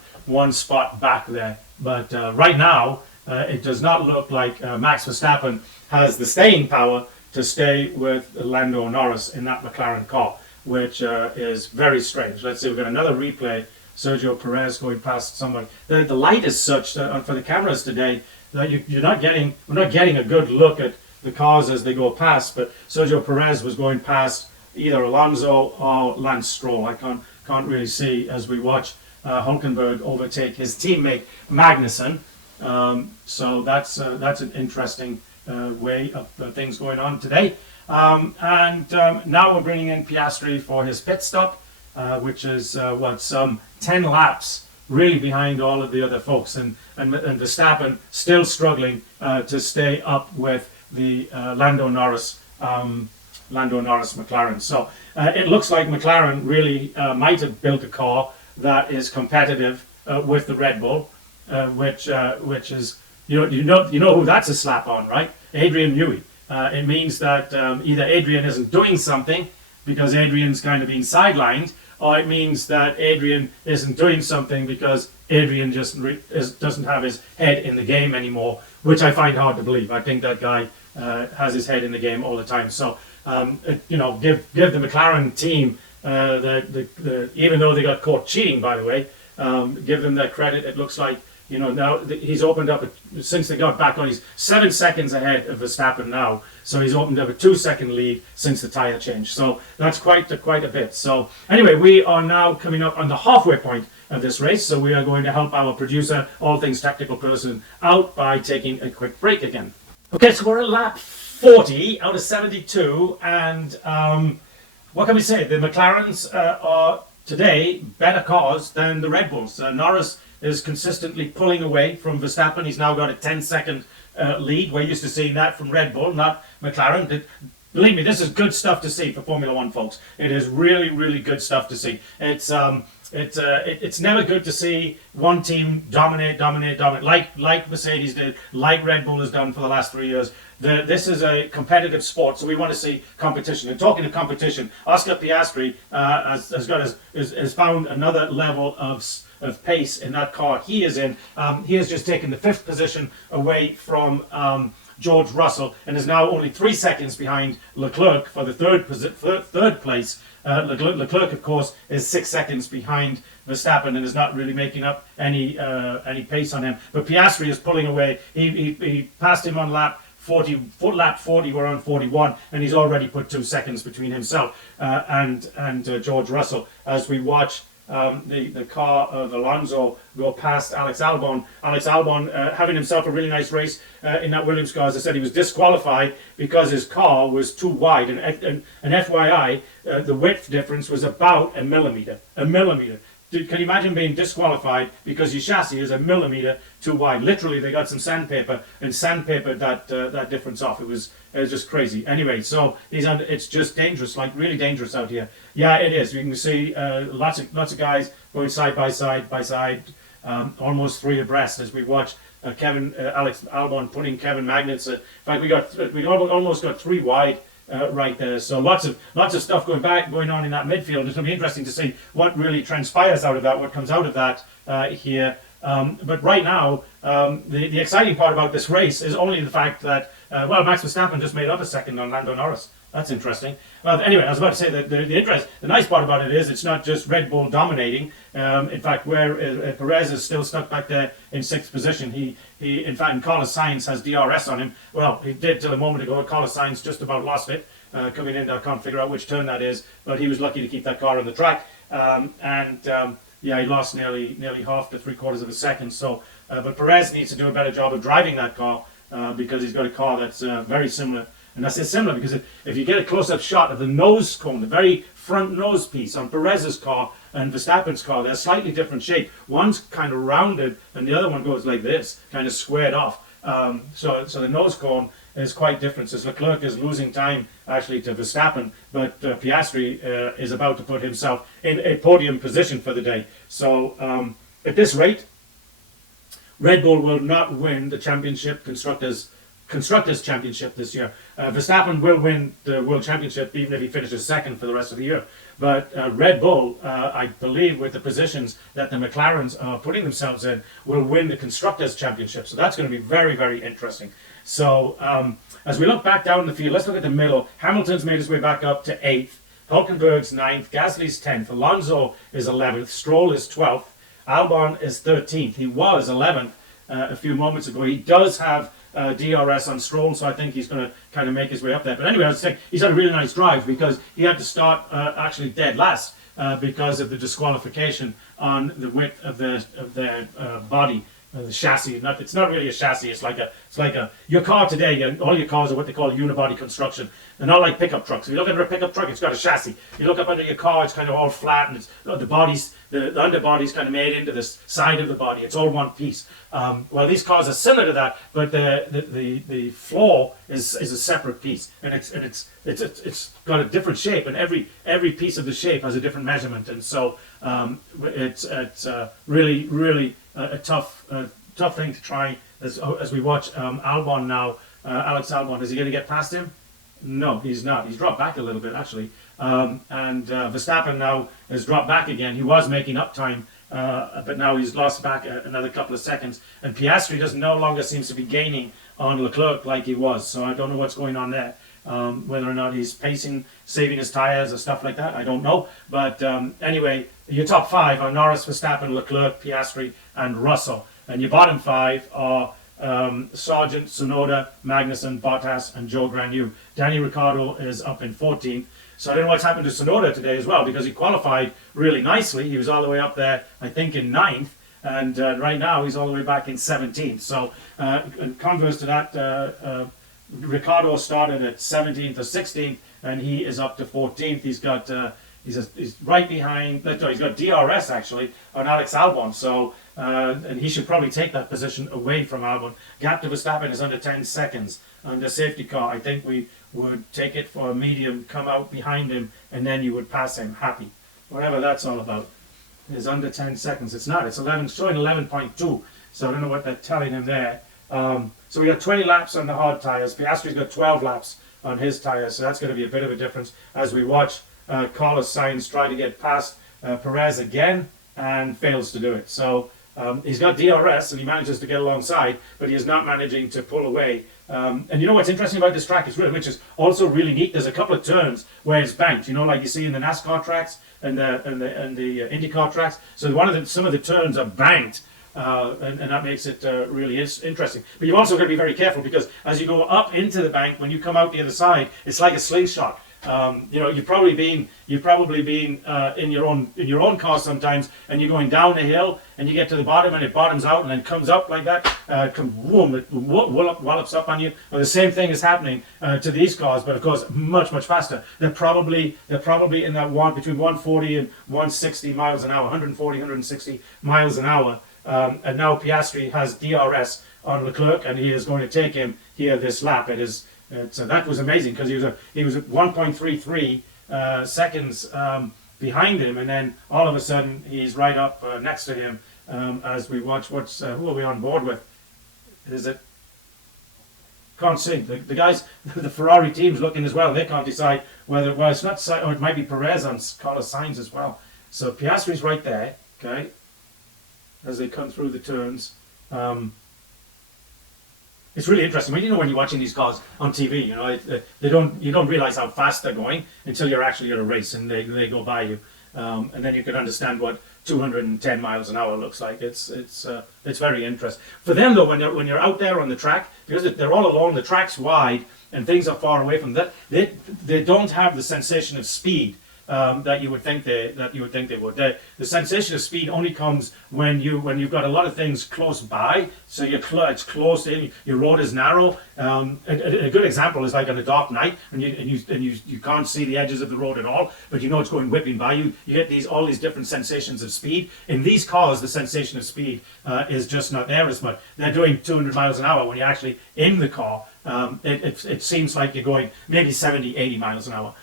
spot back there. But right now, it does not look like Max Verstappen has the staying power to stay with Lando Norris in that McLaren car, which is very strange. Let's see, we've got another replay. Sergio Perez going past somebody. The light is such that for the cameras today that we're not getting a good look at the cars as they go past. But Sergio Perez was going past either Alonso or Lance Stroll. I can't really see as we watch Hulkenberg overtake his teammate Magnussen. So that's an interesting way of things going on today. And now we're bringing in Piastri for his pit stop, which is some 10 laps really behind all of the other folks, and Verstappen still struggling to stay up with the Lando Norris McLaren. So it looks like McLaren really might have built a car that is competitive with the Red Bull, which is you know who that's a slap on, right? Adrian Newey. It means that either Adrian isn't doing something because Adrian's kind of being sidelined, or it means that Adrian isn't doing something because Adrian just doesn't have his head in the game anymore which I find hard to believe. I think that guy has his head in the game all the time. So you know, give the McLaren team even though they got caught cheating, by the way, give them their credit. It looks like, you know, now he's opened up since they got back on. He's 7 seconds ahead of Verstappen now, so he's opened up a 2-second lead since the tyre change. So that's quite a bit. So anyway, we are now coming up on the halfway point of this race. So we are going to help our producer, all things technical person, out by taking a quick break again. Okay, so we're at lap 40 out of 72, and what can we say? The McLarens are today better cars than the Red Bulls. Norris is consistently pulling away from Verstappen. He's now got a 10-second lead. We're used to seeing that from Red Bull, not McLaren. Believe me, this is good stuff to see for Formula One, folks. It is really, really good stuff to see. It's never good to see one team dominate, like Mercedes did, like Red Bull has done for the last 3 years. This is a competitive sport, so we want to see competition. And talking of competition, Oscar Piastri has found another level of pace in that car he is in. He has just taken the 5th position away from George Russell and is now only 3 seconds behind Leclerc for the third place. Leclerc, of course, is 6 seconds behind Verstappen and is not really making up any pace on him. But Piastri is pulling away. He passed him on lap 40. Lap 40, we're on 41, and he's already put 2 seconds between himself and George Russell as we watch the car of Alonso go past Alex Albon. Alex Albon having himself a really nice race in that Williams car. As I said, he was disqualified because his car was too wide. And FYI, the width difference was about a millimeter. A millimeter. Can you imagine being disqualified because your chassis is a millimeter too wide? Literally, they got some sandpaper and sandpapered that difference off. It was just crazy. Anyway, so it's just dangerous, like really dangerous out here. Yeah, it is. You can see lots of guys going side by side, almost 3 abreast as we watch Alex Albon putting Kevin Magnussen. In fact, we almost got 3 wide. Right there, so lots of stuff going on in that midfield. It's going to be interesting to see what really transpires out of that, what comes out of that here. But right now, the exciting part about this race is only the fact that Max Verstappen just made up a second on Lando Norris. That's interesting. Well, anyway, I was about to say that the nice part about it is it's not just Red Bull dominating. In fact, where Perez is still stuck back there in 6th position, he in fact, Carlos Sainz has DRS on him. Well, he did till a moment ago. Carlos Sainz just about lost it coming in. I can't figure out which turn that is, but he was lucky to keep that car on the track. Yeah, he lost nearly half to 3/4 of a second. So, but Perez needs to do a better job of driving that car because he's got a car that's very similar. And I say similar because if you get a close-up shot of the nose cone, the very front nose piece on Perez's car and Verstappen's car, they're slightly different shape. One's kind of rounded and the other one goes like this, kind of squared off. So the nose cone is quite different. So Leclerc is losing time actually to Verstappen, but Piastri is about to put himself in a podium position for the day. So at this rate, Red Bull will not win the championship, Constructors' Championship this year. Verstappen will win the World Championship even if he finishes 2nd for the rest of the year. But Red Bull, I believe with the positions that the McLarens are putting themselves in, will win the Constructors' Championship. So that's going to be very, very interesting. So as we look back down the field, let's look at the middle. Hamilton's made his way back up to 8th. Hulkenberg's 9th. Gasly's 10th. Alonso is 11th. Stroll is 12th. Albon is 13th. He was 11th a few moments ago. He does have DRS on Stroll, so I think he's going to kind of make his way up there. But anyway, I was saying he's had a really nice drive because he had to start actually dead last because of the disqualification on the width of their body, the chassis. It's not really a chassis. It's like your car today. All your cars are what they call unibody construction. They're not like pickup trucks. If you look under a pickup truck, it's got a chassis. You look up under your car, it's kind of all flat, and the underbody's kind of made into the side of the body. It's all one piece. Well, these cars are similar to that, but the floor is a separate piece, and it's got a different shape, and every piece of the shape has a different measurement, and so it's really a tough thing to try as we watch Albon now. Alex Albon, is he going to get past him? No, he's not. He's dropped back a little bit, actually. And Verstappen now has dropped back again. He was making up time but now he's lost back another couple of seconds. And Piastri doesn't no longer seems to be gaining on Leclerc like he was. So I don't know what's going on there. Whether or not he's pacing, saving his tires or stuff like that, I don't know. But anyway, your top five are Norris, Verstappen, Leclerc, Piastri, and Russell. And your bottom five are Sargent, Tsunoda, Magnussen, Bottas, and Joe Granu. Danny Ricciardo is up in 14th. So I don't know what's happened to Tsunoda today as well, because he qualified really nicely. He was all the way up there, I think, in 9th. And right now he's all the way back in 17th. So converse to that, Ricciardo started at 17th or 16th, and he is up to 14th. He's got he's right behind. He's got DRS actually on Alex Albon. So and he should probably take that position away from Albon. Gap to Verstappen is under 10 seconds under safety car. I think we would take it for a medium, come out behind him, and then you would pass him. Happy, whatever that's all about. Is under 10 seconds. It's not. It's 11, showing 11.2. So I don't know what they're telling him there. So we got 20 laps on the hard tyres. Piastri's got 12 laps on his tyres. So that's going to be a bit of a difference as we watch Carlos Sainz try to get past Perez again and fails to do it. So he's got DRS and he manages to get alongside, but he is not managing to pull away. And you know what's interesting about this track is really, which is also really neat. There's a couple of turns where it's banked. You know, like you see in the NASCAR tracks and the IndyCar tracks. So some of the turns are banked. And that makes it really interesting. But you've also got to be very careful, because as you go up into the bank, when you come out the other side, it's like a slingshot. You know, you've probably been in your own car sometimes, and you're going down a hill, and you get to the bottom, and it bottoms out, and then comes up like that. It wallops up on you. Well, the same thing is happening to these cars, but of course much faster. They're probably in that one between 140 and 160 miles an hour, 140, 160 miles an hour. And now Piastri has DRS on Leclerc, and he is going to take him here this lap. That was amazing, because he was at 1.33 seconds behind him, and then all of a sudden he's right up next to him as we watch. Who are we on board with? Is it? Can't see. The guys, the Ferrari team's looking as well. They can't decide whether it's not, or it might be Perez on Carlos Sainz as well. So Piastri's right there. Okay. As they come through the turns. It's really interesting. When you're watching these cars on TV, you don't realize how fast they're going until you're actually at a race and they go by you, and then you can understand what 210 miles an hour looks like. It's very interesting for them though. When you're out there on the track, because they're all alone, the track's wide and things are far away from that. They don't have the sensation of speed that you would think they would. The sensation of speed only comes when you've got a lot of things close by. So it's close in. Your road is narrow. A good example is like on a dark night, and you can't see the edges of the road at all, but you know it's going whipping by you. You get all these different sensations of speed. In these cars, the sensation of speed is just not there as much. They're doing 200 miles an hour when you're actually in the car. It seems like you're going maybe 70, 80 miles an hour.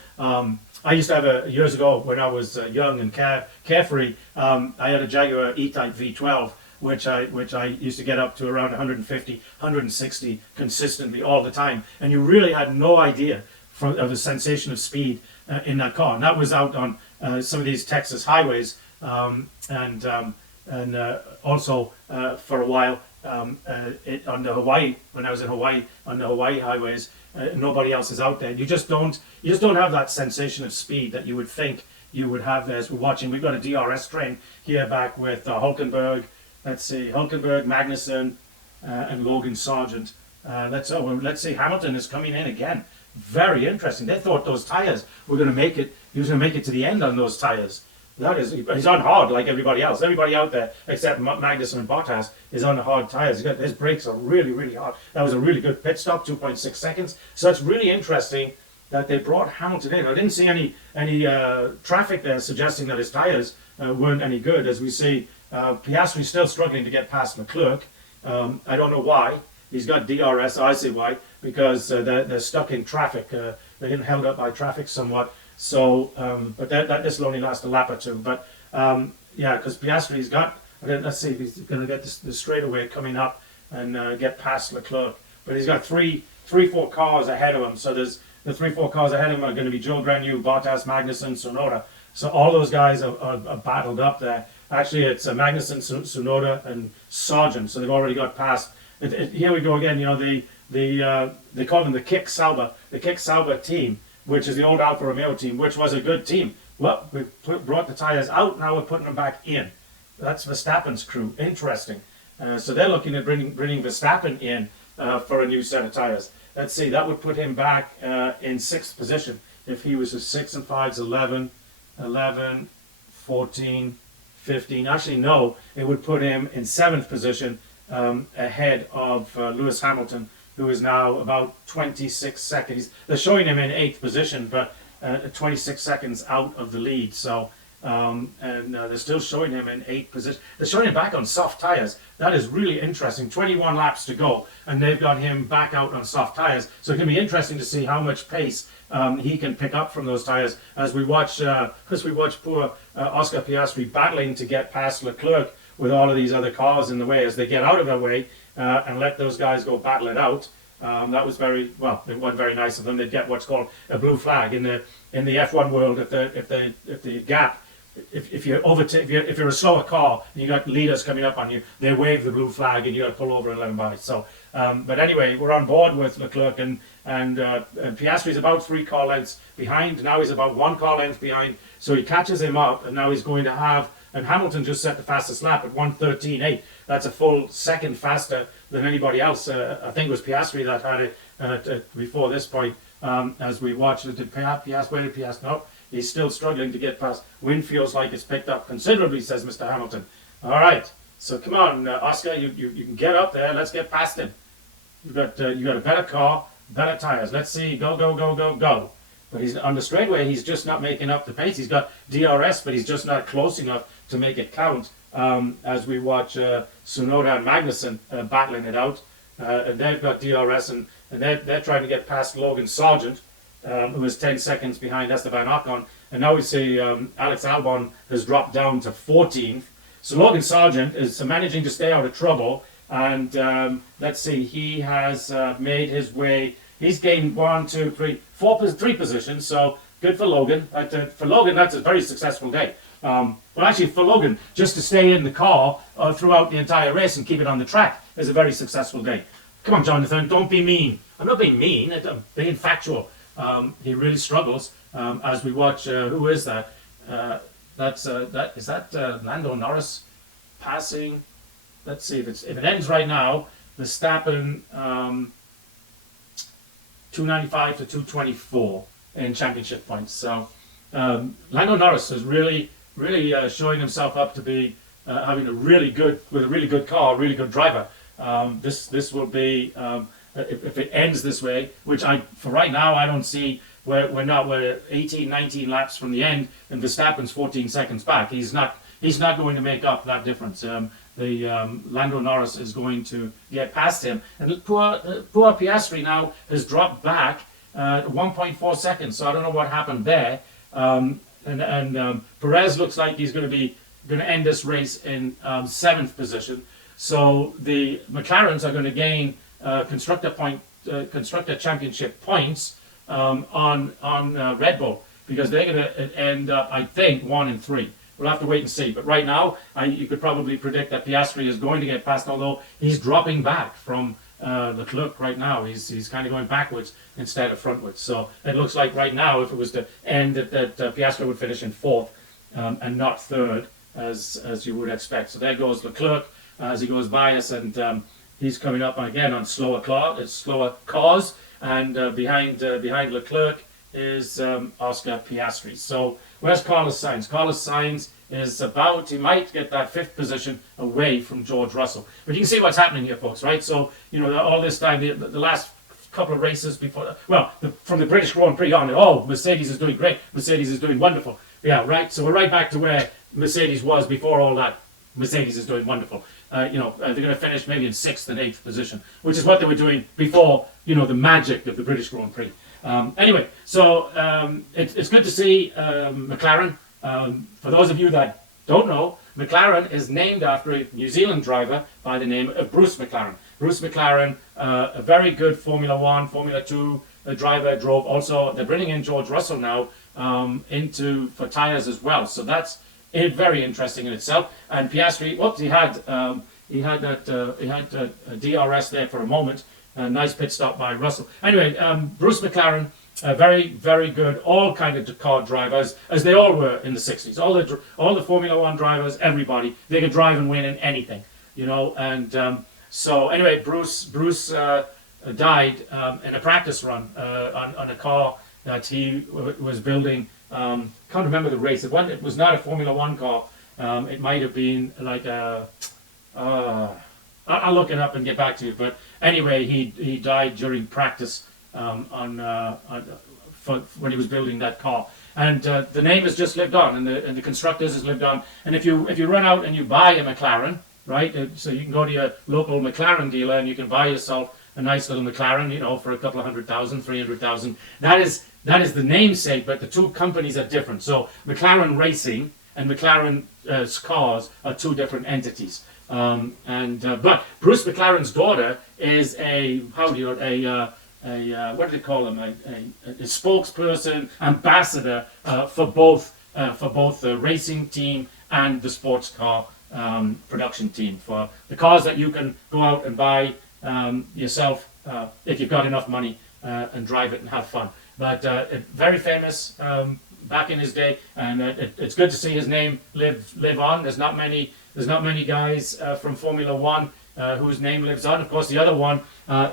I used to have years ago when I was young and carefree, I had a Jaguar E-Type V12, which I used to get up to around 150, 160 consistently all the time. And you really had no idea of the sensation of speed in that car. And that was out on some of these Texas highways, and also for a while on the Hawaii, when I was in Hawaii, on the Hawaii highways. Nobody else is out there. You just don't have that sensation of speed that you would think you would have as we're watching. We've got a DRS train here back with Hulkenberg. Let's see, Hulkenberg, Magnussen, and Logan Sargent. Let's see, Hamilton is coming in again. Very interesting. They thought those tires were going to make it. He was going to make it to the end on those tires. He's on hard like everybody else. Everybody out there except Magnussen and Bottas is on the hard tires. His brakes are really, really hard. That was a really good pit stop, 2.6 seconds. So it's really interesting that they brought Hamilton in. I didn't see any traffic there suggesting that his tires weren't any good. As we see, Piastri's still struggling to get past Leclerc. I don't know why. He's got DRS. I see why. Because they're stuck in traffic. They're getting held up by traffic somewhat. So, but this will only last a lap or two. But yeah, because Piastri's got. Let's see if he's going to get the straightaway coming up and get past Leclerc. But he's got three, 4 cars ahead of him. So there's the 3, 4 cars ahead of him are going to be Joe Granu, Bottas, Magnussen, Tsunoda. So all those guys are battled up there. Actually, it's Magnussen, Tsunoda, and Sargent. So they've already got past. Here we go again. You know, they call them the Kick Sauber team, which is the old Alfa Romeo team, which was a good team. Well, we brought the tires out. Now we're putting them back in. That's Verstappen's crew. Interesting. So they're looking at bringing Verstappen in for a new set of tires. Let's see. That would put him back in 6th position. If he was a 6 and 5's 11, 14, 15. Actually, no. It would put him in 7th position ahead of Lewis Hamilton, who is now about 26 seconds. They're showing him in 8th position, but 26 seconds out of the lead. So, they're still showing him in 8th position. They're showing him back on soft tires. That is really interesting. 21 laps to go, and they've got him back out on soft tires. So it can be interesting to see how much pace he can pick up from those tires as we watch poor Oscar Piastri battling to get past Leclerc with all of these other cars in the way as they get out of their way and let those guys go battle it out. That was it wasn't very nice of them. They'd get what's called a blue flag in the F1 world if the gap. If you're a slower car and you got leaders coming up on you, they wave the blue flag and you got to pull over and let them by. So, but anyway, we're on board with Leclerc and Piastri's about 3 car lengths behind. Now he's about 1 car length behind. So he catches him up, and now he's going to have. And Hamilton just set the fastest lap at 1:13.8. That's a full second faster than anybody else. I think it was Piastri that had it before this point. As we watched it, Piastri? No. He's still struggling to get past. Wind feels like it's picked up considerably, says Mr. Hamilton. All right, so come on, Oscar, you can get up there. Let's get past him. You got a better car, better tires. Let's see, go. But he's on the straightaway. He's just not making up the pace. He's got DRS, but he's just not close enough to make it count. As we watch Tsunoda and Magnussen battling it out, and they've got DRS, and they're trying to get past Logan Sargent. Who was 10 seconds behind Esteban Ocon. And now we see Alex Albon has dropped down to 14th. So Logan Sargent is managing to stay out of trouble. And let's see, he has made his way. He's gained 3 positions. So good for Logan. For Logan, that's a very successful day. Well, actually, for Logan, just to stay in the car throughout the entire race and keep it on the track is a very successful day. Come on, Jonathan, don't be mean. I'm not being mean, I'm being factual. He really struggles as we watch. Who is that? Is that Lando Norris passing? Let's see if it ends right now. Verstappen 295 to 224 in championship points. So Lando Norris is really showing himself up to be having a really good car, really good driver. This will be. If it ends this way, which for right now I don't see, we're 18, 19 laps from the end, and Verstappen's 14 seconds back. He's not going to make up that difference. Lando Norris is going to get past him, and poor Piastri now has dropped back 1.4 seconds. So I don't know what happened there. Perez looks like he's going to end this race in 7th position. So the McLarens are going to gain constructor championship points on Red Bull, because they're going to end up, I think, 1 and 3. We'll have to wait and see. But right now, you could probably predict that Piastri is going to get past, although he's dropping back from Leclerc right now. He's kind of going backwards instead of frontwards. So it looks like right now, if it was to end, that Piastri would finish in 4th and not 3rd, as you would expect. So there goes Leclerc as he goes by us, and he's coming up again on slower cars, and behind Leclerc is Oscar Piastri. So where's Carlos Sainz? Carlos Sainz is he might get that 5th position away from George Russell. But you can see what's happening here, folks, right? So, all this time, the last couple of races before, from the British Grand Prix on, Mercedes is doing great, Mercedes is doing wonderful. Yeah, right? So we're right back to where Mercedes was before all that. Mercedes is doing wonderful. They're going to finish maybe in 6th and 8th position, which is what they were doing before, the magic of the British Grand Prix. Anyway, so it's good to see McLaren. For those of you that don't know, McLaren is named after a New Zealand driver by the name of Bruce McLaren. Bruce McLaren, a very good Formula 1, Formula 2 driver, drove also. They're bringing in George Russell now for tyres as well. So that's very interesting in itself. And Piastri, whoops, he had a DRS there for a moment. A nice pit stop by Russell. Anyway, Bruce McLaren, very, very good, all kind of car drivers, as they all were in the 60s. All the Formula One drivers, everybody, they could drive and win in anything, you know. And so anyway, Bruce died in a practice run on a car that he was building. Can't remember the race. It was not a Formula One car. It might have been like a... I'll look it up and get back to you. But anyway, he died during practice when he was building that car. And the name has just lived on, and the constructors has lived on. And if you run out and you buy a McLaren, right? So you can go to your local McLaren dealer and you can buy yourself a nice little McLaren, you know, for a couple of 100,000, 300,000. That is the namesake, but the two companies are different. So McLaren Racing and McLaren cars are two different entities. But Bruce McLaren's daughter is what do they call him? A spokesperson, ambassador for both the racing team and the sports car production team, for the cars that you can go out and buy yourself if you've got enough money and drive it and have fun. But very famous back in his day, and it's good to see his name live on. There's not many guys from Formula One whose name lives on. Of course, the other one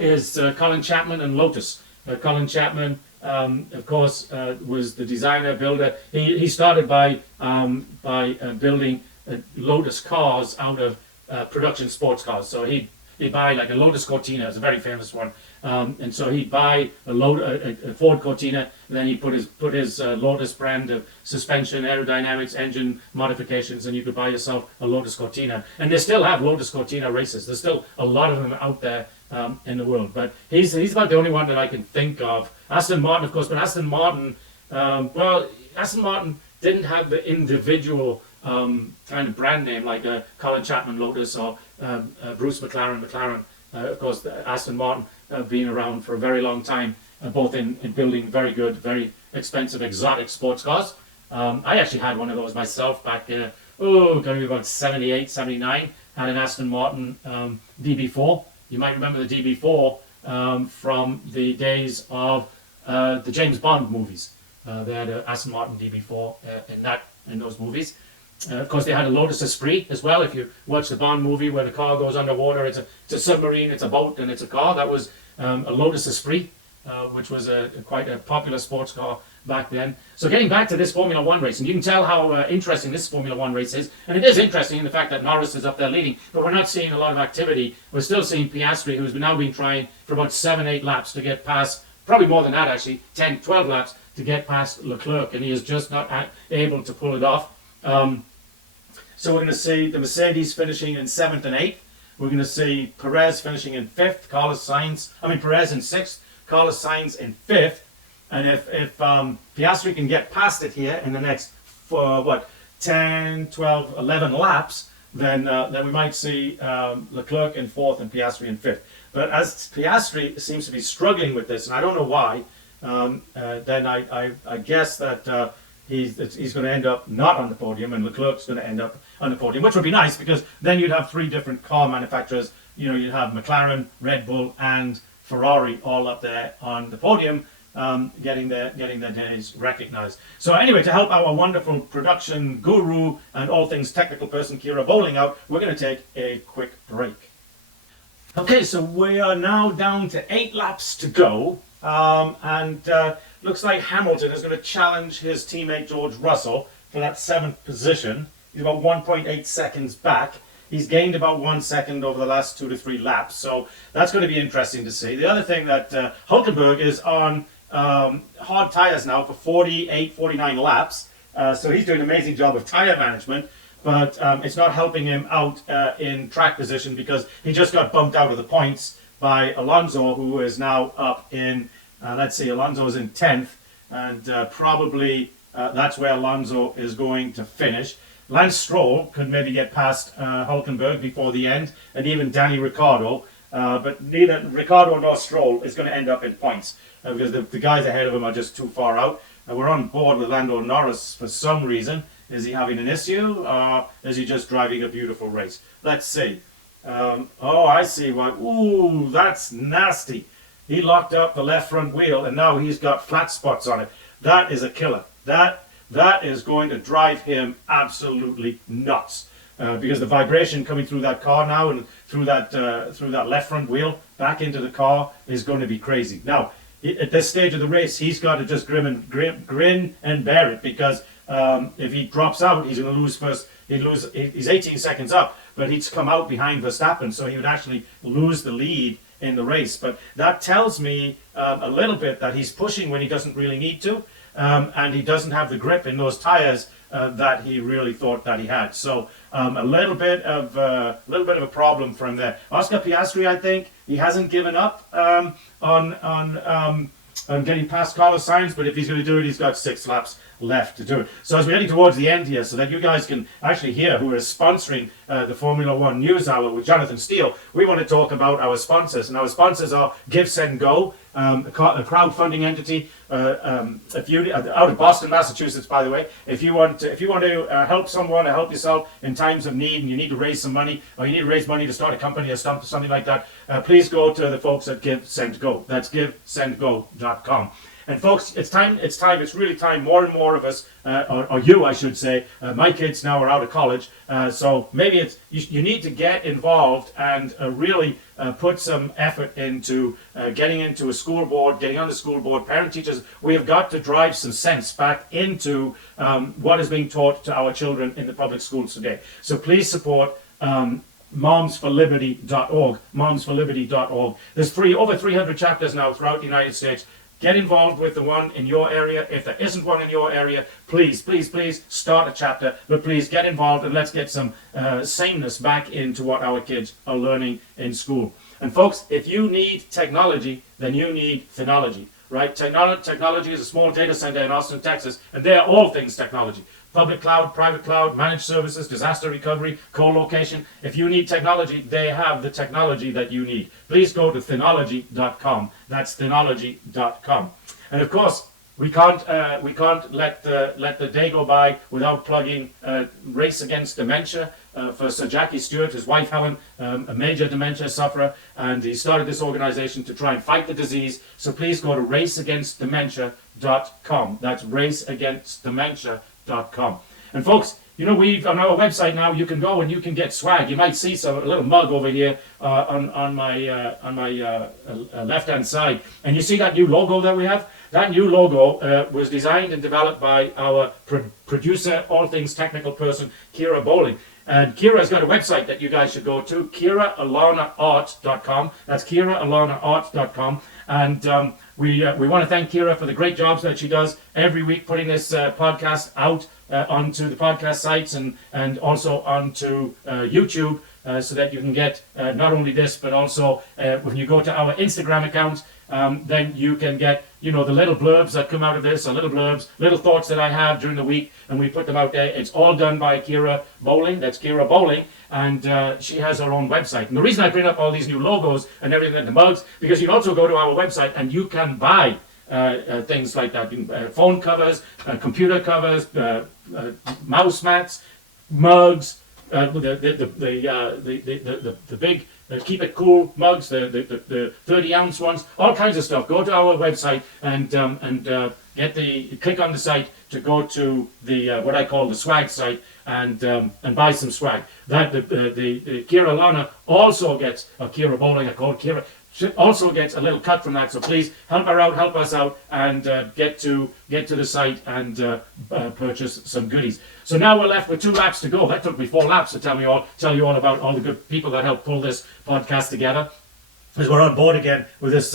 is Colin Chapman and Lotus. Colin Chapman, of course, was the designer, builder. He started by building Lotus cars out of production sports cars. So he'd buy like a Lotus Cortina, it's a very famous one, and so he'd buy a Ford Cortina, and then he put his Lotus brand of suspension, aerodynamics, engine modifications, and you could buy yourself a Lotus Cortina. And they still have Lotus Cortina races. There's still a lot of them out there in the world, but he's about the only one that I can think of. Aston Martin, of course, but Aston Martin didn't have the individual kind of brand name like Colin Chapman Lotus or Bruce McLaren. Of course, Aston Martin being around for a very long time, both in building very good, very expensive, exotic sports cars. I actually had one of those myself back, going to be about 78, 79, had an Aston Martin DB4. You might remember the DB4 from the days of the James Bond movies. They had an Aston Martin DB4 in those movies. Of course, they had a Lotus Esprit as well. If you watch the Bond movie where the car goes underwater, it's a submarine, it's a boat, and it's a car. That was a Lotus Esprit, which was quite a popular sports car back then. So getting back to this Formula One race, and you can tell how interesting this Formula One race is. And it is interesting in the fact that Norris is up there leading, but we're not seeing a lot of activity. We're still seeing Piastri, who's now been trying for about 7-8 laps to get past, probably more than that actually, 10, 12 laps to get past Leclerc, and he is just not able to pull it off. So we're going to see the Mercedes finishing in 7th and 8th. We're going to see Perez finishing in 5th, Perez in 6th, Carlos Sainz in 5th. And if Piastri can get past it here in the next 10, 12, 11 laps, then we might see Leclerc in 4th and Piastri in 5th. But as Piastri seems to be struggling with this, and I don't know why, then I guess that he's going to end up not on the podium, and Leclerc's going to end up on the podium, which would be nice because then you'd have 3 different car manufacturers. You know, you'd have McLaren, Red Bull, and Ferrari all up there on the podium, getting their days recognized. So anyway, to help our wonderful production guru and all things technical person Kira Bowling out, we're going to take a quick break. Okay, so we are now down to 8 laps to go, and looks like Hamilton is going to challenge his teammate George Russell for that 7th position. He's about 1.8 seconds back. He's gained about 1 second over the last 2 to 3 laps, so that's going to be interesting to see. The other thing that Hulkenberg is on hard tires now for 48, 49 laps, so he's doing an amazing job of tire management, but it's not helping him out in track position because he just got bumped out of the points by Alonso, who is now up in, let's see, Alonso is in 10th, and probably that's where Alonso is going to finish. Lance Stroll could maybe get past Hulkenberg before the end, and even Danny Ricciardo, but neither Ricciardo nor Stroll is going to end up in points because the guys ahead of him are just too far out. we're on board with Lando Norris for some reason. Is he having an issue, or is he just driving a beautiful race? Let's see. Oh, I see why. Ooh, that's nasty. He locked up the left front wheel, and now he's got flat spots on it. That is a killer. That is going to drive him absolutely nuts. Because the vibration coming through that car now and through that left front wheel back into the car is going to be crazy. Now, at this stage of the race, he's got to just grin and bear it, because if he drops out, he's going to lose first. He's 18 seconds up, but he's come out behind Verstappen, so he would actually lose the lead in the race. But that tells me a little bit that he's pushing when he doesn't really need to, and he doesn't have the grip in those tires that he really thought that he had. So a little bit of a problem for him there. Oscar Piastri, I think he hasn't given up on getting past Carlos Sainz, but if he's going to do it, he's got 6 laps left to do it. So as we're heading towards the end here, so that you guys can actually hear who is sponsoring the Formula One News Hour with Jonathan Steele, we want to talk about our sponsors. And our sponsors are Give, Send, Go, a crowdfunding entity out of Boston, Massachusetts, by the way. If you want to help someone or help yourself in times of need, and you need to raise some money, or you need to raise money to start a company or something like that, please go to the folks at Give, Send, Go. That's GiveSendGo.com. And folks, it's really time. More and more of us, or you, I should say, my kids now are out of college, so maybe you need to get involved and really put some effort into getting into a school board, getting on the school board. Parent teachers, we have got to drive some sense back into what is being taught to our children in the public schools today. So please support momsforliberty.org, momsforliberty.org. There's over 300 chapters now throughout the United States. Get involved with the one in your area. If there isn't one in your area, please, please, please start a chapter. But please get involved, and let's get some sameness back into what our kids are learning in school. And folks, if you need technology, then you need Phenology, right? Technology is a small data center in Austin, Texas, and they're all things technology. Public cloud, private cloud, managed services, disaster recovery, co-location. If you need technology, they have the technology that you need. Please go to Phenology.com. That's Phenology.com. And of course, we can't let the day go by without plugging Race Against Dementia for Sir Jackie Stewart, his wife Helen, a major dementia sufferer, and he started this organization to try and fight the disease. So please go to RaceAgainstDementia.com. That's RaceAgainstDementia.com. And folks, you know, we've on our website now, you can go and you can get swag. You might see a little mug over here on my left hand side, and you see that new logo that we have. That new logo was designed and developed by our producer, all things technical person, Kira Bowling. And Kira's got a website that you guys should go to, KiraAlanaArt.com. That's KiraAlanaArt.com. And we want to thank Kira for the great jobs that she does every week, putting this podcast out onto the podcast sites and also onto YouTube, so that you can get not only this, but also when you go to our Instagram account, then you can get, you know, the little blurbs that come out of this, little thoughts that I have during the week, and we put them out there. It's all done by Kira Bowling. That's Kira Bowling, and she has her own website. And the reason I bring up all these new logos and everything and the mugs, because you can also go to our website and you can buy things like that, phone covers, computer covers, mouse mats, mugs, the big keep it cool mugs, the 30-ounce ones, all kinds of stuff. Go to our website and click on the site to go to the what I call the swag site and buy some swag. That the Kira Lana also gets, Kira Bowling, I call it Kira, also gets a little cut from that. So please help her out, help us out, and get to the site and purchase some goodies. So now we're left with 2 laps to go. That took me 4 laps to tell you all about all the good people that helped pull this podcast together. As we're on board again with this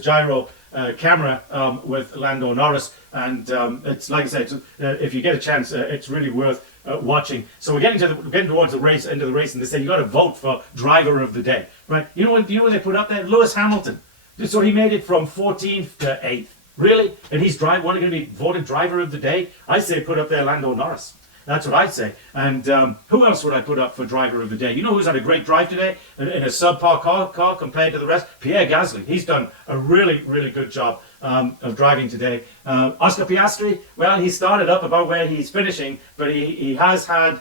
gyro camera with Lando Norris, and it's like I said, if you get a chance, it's really worth watching. So we're getting towards the race, end of the race, and they say you got to vote for driver of the day, right? You know what they put up there? Lewis Hamilton. So he made it from 14th to 8th. Really? And he's going to be voted driver of the day? I say put up there Lando Norris. That's what I say. And who else would I put up for driver of the day? You know who's had a great drive today in a subpar car compared to the rest? Pierre Gasly. He's done a really, really good job of driving today. Oscar Piastri, well, he started up about where he's finishing, but he has had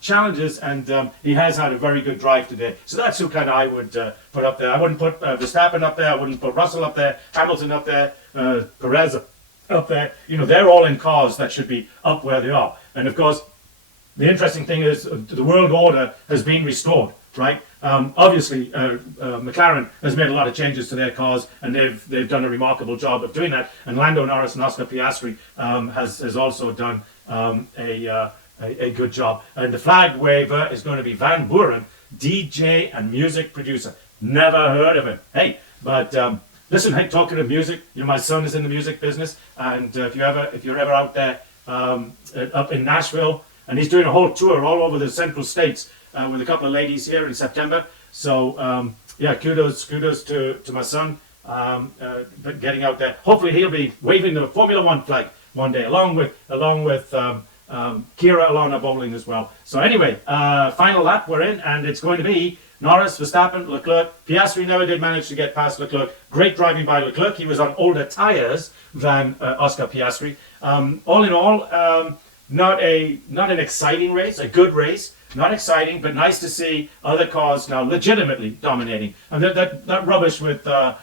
challenges, and he has had a very good drive today. So that's who kind of I would put up there. I wouldn't put Verstappen up there. I wouldn't put Russell up there. Hamilton up there. Perez up there. You know, they're all in cars that should be up where they are. And of course, the interesting thing is the world order has been restored, right? Obviously, McLaren has made a lot of changes to their cars, and they've done a remarkable job of doing that. And Lando Norris and Oscar Piastri has also done a good job. And the flag waver is going to be Van Buren, DJ and music producer. Never heard of him. Hey, but listen, hey, talking of music, you know, my son is in the music business, and if you're ever out there up in Nashville, and he's doing a whole tour all over the central states with a couple of ladies here in September. So yeah, kudos to my son, but getting out there. Hopefully he'll be waving the Formula One flag one day, along with Kira Alana Bowling as well. So anyway, final lap we're in, and it's going to be Norris, Verstappen, Leclerc. Piastri never did manage to get past Leclerc. Great driving by Leclerc. He was on older tyres than Oscar Piastri. All in all, not an exciting race, a good race. Not exciting, but nice to see other cars now legitimately dominating. And that rubbish with the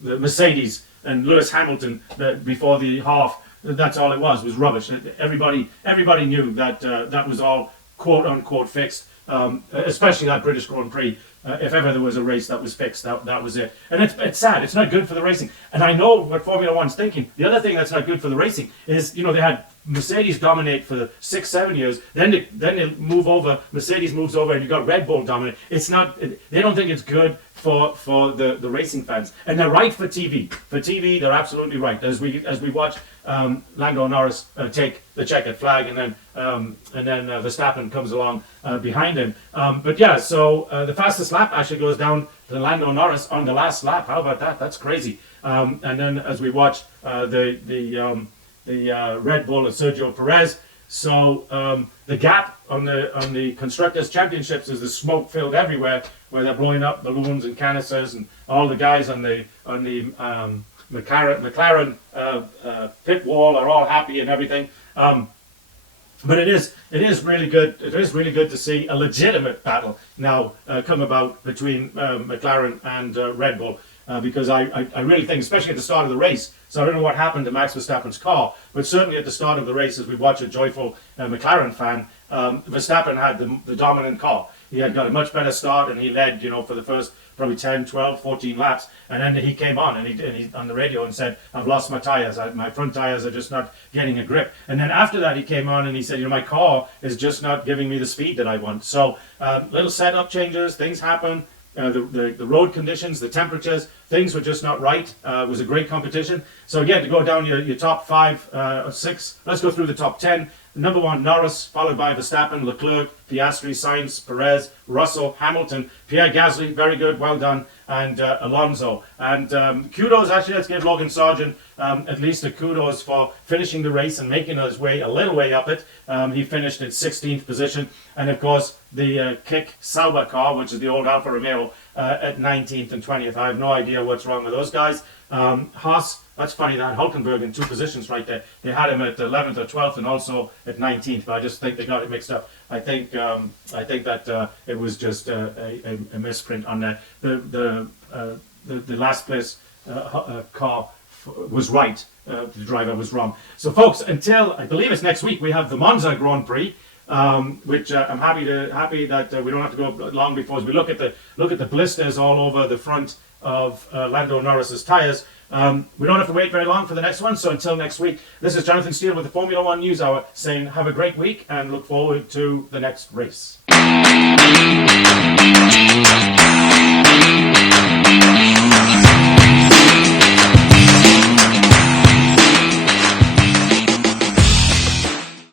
Mercedes and Lewis Hamilton before the half, that's all it was rubbish. Everybody knew that that was all quote unquote fixed, especially that British Grand Prix. If ever there was a race that was fixed, that was it. And it's sad. It's not good for the racing. And I know what Formula One's thinking. The other thing that's not good for the racing is, you know, they had Mercedes dominate for 6-7 years. Then they move over. Mercedes moves over, and you got Red Bull dominate. It's not. They don't think it's good for the racing fans, and they're right for TV. For TV, they're absolutely right. As we watch Lando Norris take the checkered flag, and then Verstappen comes along behind him. But yeah, so the fastest lap actually goes down to Lando Norris on the last lap. How about that? That's crazy. And then as we watch the Red Bull and Sergio Perez, so the gap on the Constructors' Championships is the smoke filled everywhere, where they're blowing up balloons and canisters, and all the guys on the McLaren pit wall are all happy and everything. But it is really good. It is really good to see a legitimate battle now come about between McLaren and Red Bull, because I really think, especially at the start of the race. So I don't know what happened to Max Verstappen's car, but certainly at the start of the race, as we watch a joyful McLaren fan, Verstappen had the dominant car. He had got a much better start, and he led, you know, for the first probably 10, 12, 14 laps. And then he came on, and he on the radio and said, "I've lost my tires. My front tires are just not getting a grip." And then after that, he came on and he said, "You know, my car is just not giving me the speed that I want." So little setup changes, things happen. The road conditions, the temperatures, things were just not right. It was a great competition. So again, to go down your top 5 or 6, let's go through the top 10. Number 1, Norris, followed by Verstappen, Leclerc, Piastri, Sainz, Perez, Russell, Hamilton, Pierre Gasly, very good, well done, and Alonso. And kudos, actually, let's give Logan Sargent at least a kudos for finishing the race and making his way a little way up it. He finished in 16th position. And of course, the Kick Sauber car, which is the old Alfa Romeo, at 19th and 20th. I have no idea what's wrong with those guys. Haas, that's funny, that Hulkenberg in 2 positions right there. They had him at 11th or 12th and also at 19th, but I just think they got it mixed up. I think that it was just a misprint on that. The last place car was right. The driver was wrong. So folks, until I believe it's next week, we have the Monza Grand Prix. Which I'm happy that we don't have to go long before, as we look at the blisters all over the front of Lando Norris's tires. We don't have to wait very long for the next one. So until next week, this is Jonathan Steele with the Formula One News Hour, saying have a great week and look forward to the next race.